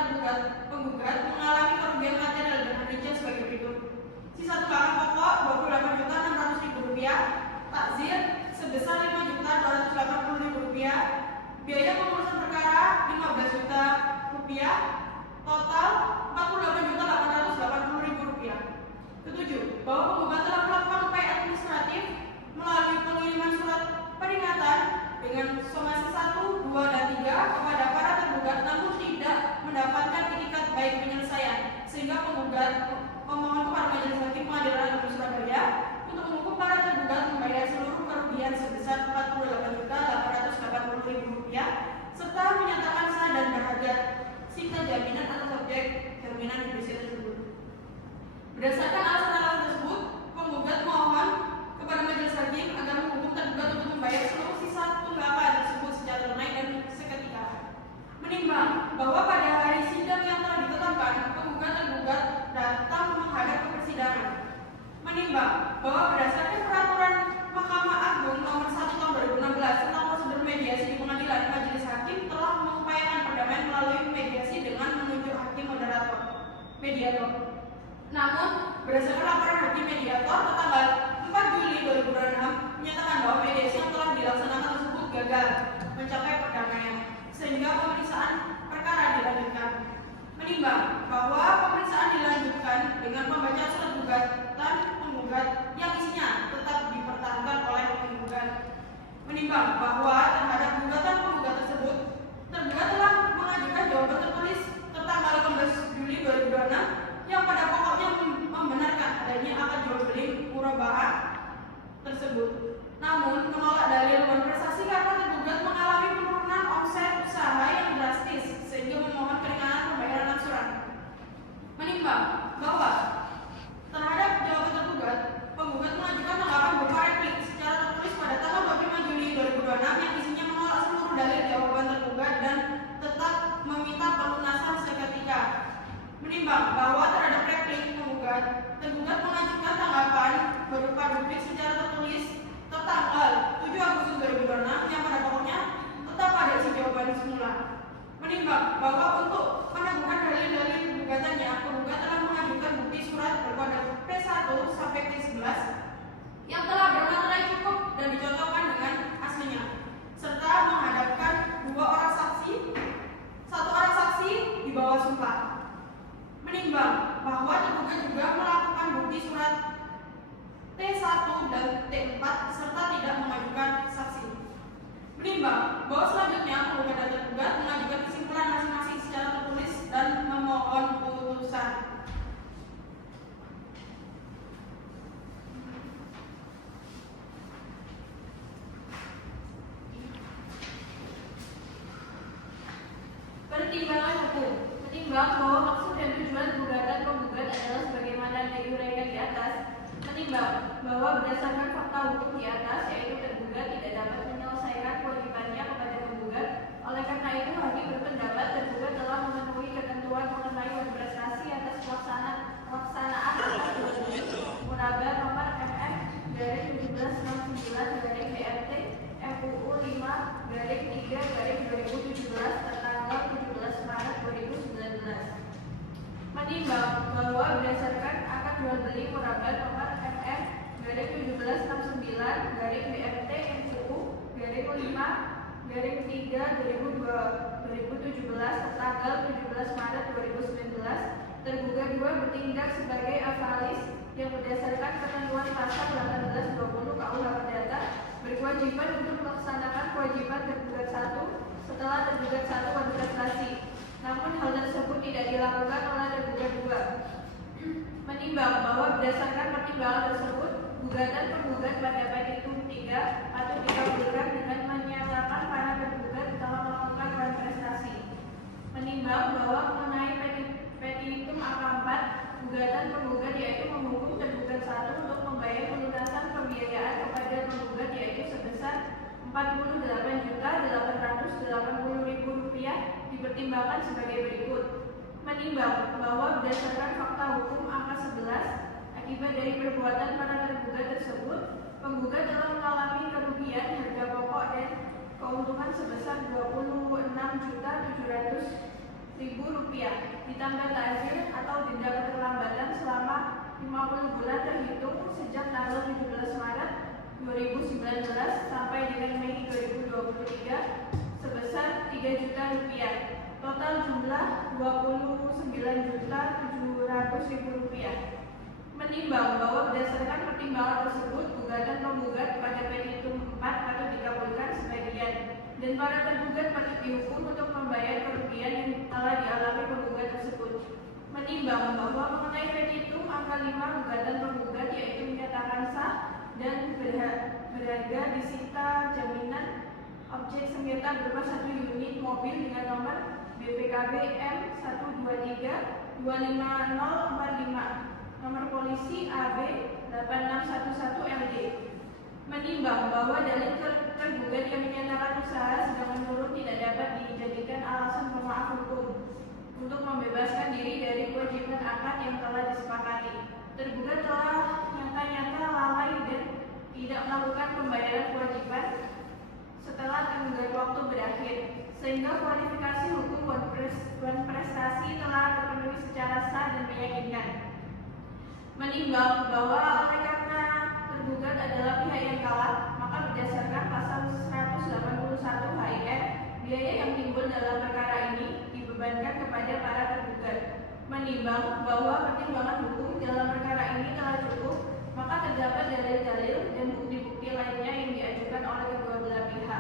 Menimbang bahwa terhadap gugatan penggugat tersebut, tergugat telah mengajukan jawaban tertulis tertanggal 18 Juli 2026 yang pada pokoknya membenarkan adanya akad jual beli murabahah tersebut. Namun menolak dalil luar prestasi karena tergugat mengalami penurunan omset usaha yang drastis sehingga memohon keringanan pembayaran angsuran. Menimbang bahwa terhadap jawaban tergugat, penggugat mengajukan tanggapan berupa replik secara tertulis pada tanggal 25 Juli 2026 yang isinya menolak seluruh dalil jawaban tergugat dan tetap meminta pelunasan seketika. Menimbang bahwa terhadap replik penggugat, tergugat mengajukan tanggapan berupa duplik secara tertulis tertanggal 7 Agustus 2026 yang pada pokoknya tetap pada isi jawaban semula. Menimbang bahwa untuk meneguhkan dalil-dalil gugatannya, penggugat telah mengajukan bukti surat berkode P1 sampai P11 yang telah bermaterai cukup dan dicocokkan dengan aslinya, serta menghadapkan satu orang saksi di bawah sumpah. Menimbang bahwa tergugat juga melakukan bukti surat T1 dan T4 serta tidak mengajukan saksi. Menimbang bahwa selanjutnya penggugat dan tergugat mengajukan kesimpulan masing-masing secara tertulis dan memohon putusan. Pertimbangan hukum. Menimbang bahwa maksud dan tujuan gugatan penggugat adalah sebagaimana diuraikan di atas. Menimbang bahwa berdasarkan fakta hukum di atas, yaitu tergugat tidak dapat menyelesaikan kewajibannya kepada penggugat. Oleh karena itu, hakim berpendapat tergugat telah memenuhi ketentuan mengenai prestasi atas pelaksanaan muraba nomor MM/1769/BRT MUU 5/3/2017 tertanggal 17 Maret 2019. Menimbang bahwa berdasarkan akad jual beli muraba nomor MM/1769/BRT MUU 5/3/2017 tertanggal 17 Maret 2019, tergugat 2 bertindak sebagai avalis yang berdasarkan ketentuan pasal 1820 KUH Perdata berkewajiban untuk melaksanakan kewajiban tergugat 1 setelah tergugat 1 berprestasi. Namun hal tersebut tidak dilakukan oleh tergugat 2. Menimbang bahwa berdasarkan pertimbangan tersebut, gugatan penggugat pada petitum 3 atau dikabulkan dengan menyatakan para tergugat telah melakukan prestasi. Menimbang bahwa mengenai petitum angka 4, gugatan penggugat yaitu menghukum tergugat 1 untuk membayar pelunasan pembiayaan kepada penggugat yaitu sebesar Rp48.880.000 dipertimbangkan sebagai berikut. Menimbang bahwa berdasarkan fakta hukum angka 11, akibat dari perbuatan para tergugat tersebut, penggugat telah mengalami kerugian harga pokok dan keuntungan sebesar Rp26.700.000 ditambah ta'zir atau denda keterlambatan selama 50 bulan terhitung sejak tanggal 17 Maret 2019 sampai dengan Mei 2023 sebesar Rp3 juta. Total jumlah Rp29.700.000. Menimbang bahwa berdasarkan pertimbangan tersebut, gugatan penggugat pada petitum 4 patut dikabulkan sebagian dan para tergugat patut dihukum untuk membayar kerugian yang telah dialami penggugat tersebut. Menimbang bahwa mengenai petitum angka 5, gugatan penggugat yaitu menyatakan sah dan berharga disita jaminan objek sengketa berupa 1 unit mobil dengan nomor BPKB M123-25045, nomor polisi AB 8611LD. Menimbang bahwa dalil tergugat yang menyatakan usaha sedang menurun tidak dapat dijadikan alasan pemaaf hukum untuk membebaskan diri dari kewajiban akad yang telah disepakati. Tergugat telah nyata-nyata lalai dan tidak melakukan pembayaran kewajiban setelah tenggat waktu berakhir, sehingga kualifikasi hukum prestasi telah terpenuhi secara sah dan meyakinkan. Menimbang bahwa oleh karena tergugat adalah pihak yang kalah, maka berdasarkan pasal 181 HIR, biaya yang timbul dalam perkara ini dibebankan kepada para tergugat. Menimbang bahwa pertimbangan hukum dalam perkara ini telah cukup, maka terdapat dalil-dalil dan bukti-bukti lainnya yang diajukan oleh kedua belah pihak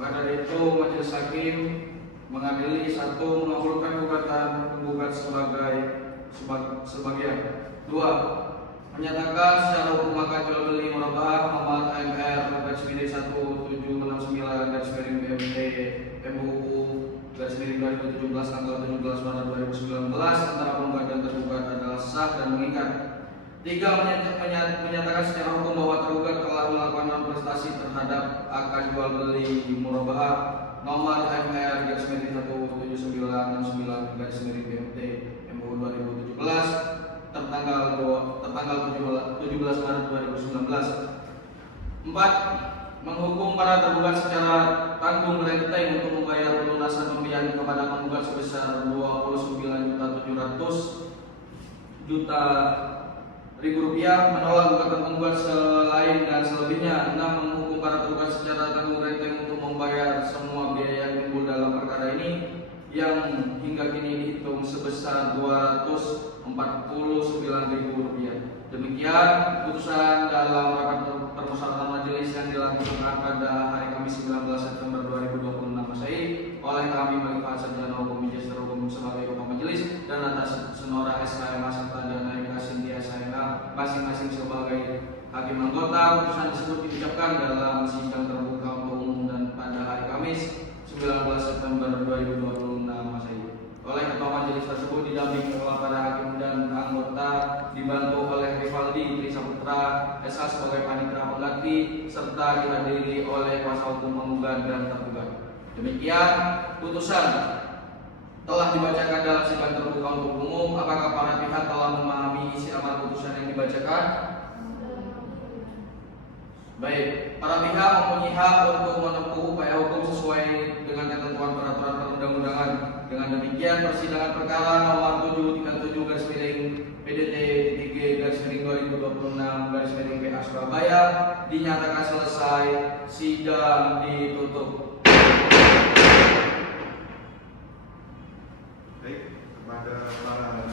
Maka dari itu majelis hakim mengadili: 1. Mengabulkan gugatan penggugat sebagian. 2. Menyatakan secara hukum akad jual beli murabahah nomor MR/1769/BMT MUU /2017 tanggal 17 Maret 2019 antara penggugat dan tergugat adalah sah dan mengikat. 3. Menyatakan secara hukum bahwa tergugat telah melakukan non-prestasi terhadap akad jual beli murabahah nomor MR/1769/BMT MUU 2017 tertanggal 17 Maret 2019. 4. Menghukum para tergugat secara tanggung renteng untuk membayar pelunasan pembiayaan kepada penggugat sebesar Rp29.700.000, menolak gugatan penggugat selain dan selebihnya. 6. Menghukum para tergugat secara tanggung renteng untuk membayar semua biaya yang timbul dalam perkara ini yang hingga kini dihitung sebesar Rp249.000. Demikian putusan dalam rapat permusyawaratan majelis yang dilakukan pada hari Kamis 19 September 2026 Masehi oleh kami Malik Sarjana Hukum Magister Hukum sebagai ketua majelis dan atas senora SKMA serta Dana Kasintia SKMA masing-masing sebagai hakim anggota. Putusan tersebut diucapkan dalam sidang terbuka untuk umum dan pada hari Kamis 19 September 2026 Masehi. Oleh ketua majelis tersebut didampingi oleh para hakim dan anggota, dibantu oleh Rivaldi Trisaputra SH sebagai panitera pengganti serta dihadiri oleh kuasa hukum penggugat dan tergugat. Demikian putusan telah dibacakan dalam sidang terbuka untuk umum. Apakah para pihak telah memahami isi amar putusan yang dibacakan? Baik, para pihak mempunyai hak untuk menempuh upaya hukum sesuai dengan ketentuan peraturan perundang-undangan. Dengan demikian, persidangan perkara nomor 737-PDT-3/2026/PA Surabaya dinyatakan selesai. Sidang ditutup. Baik, kepada para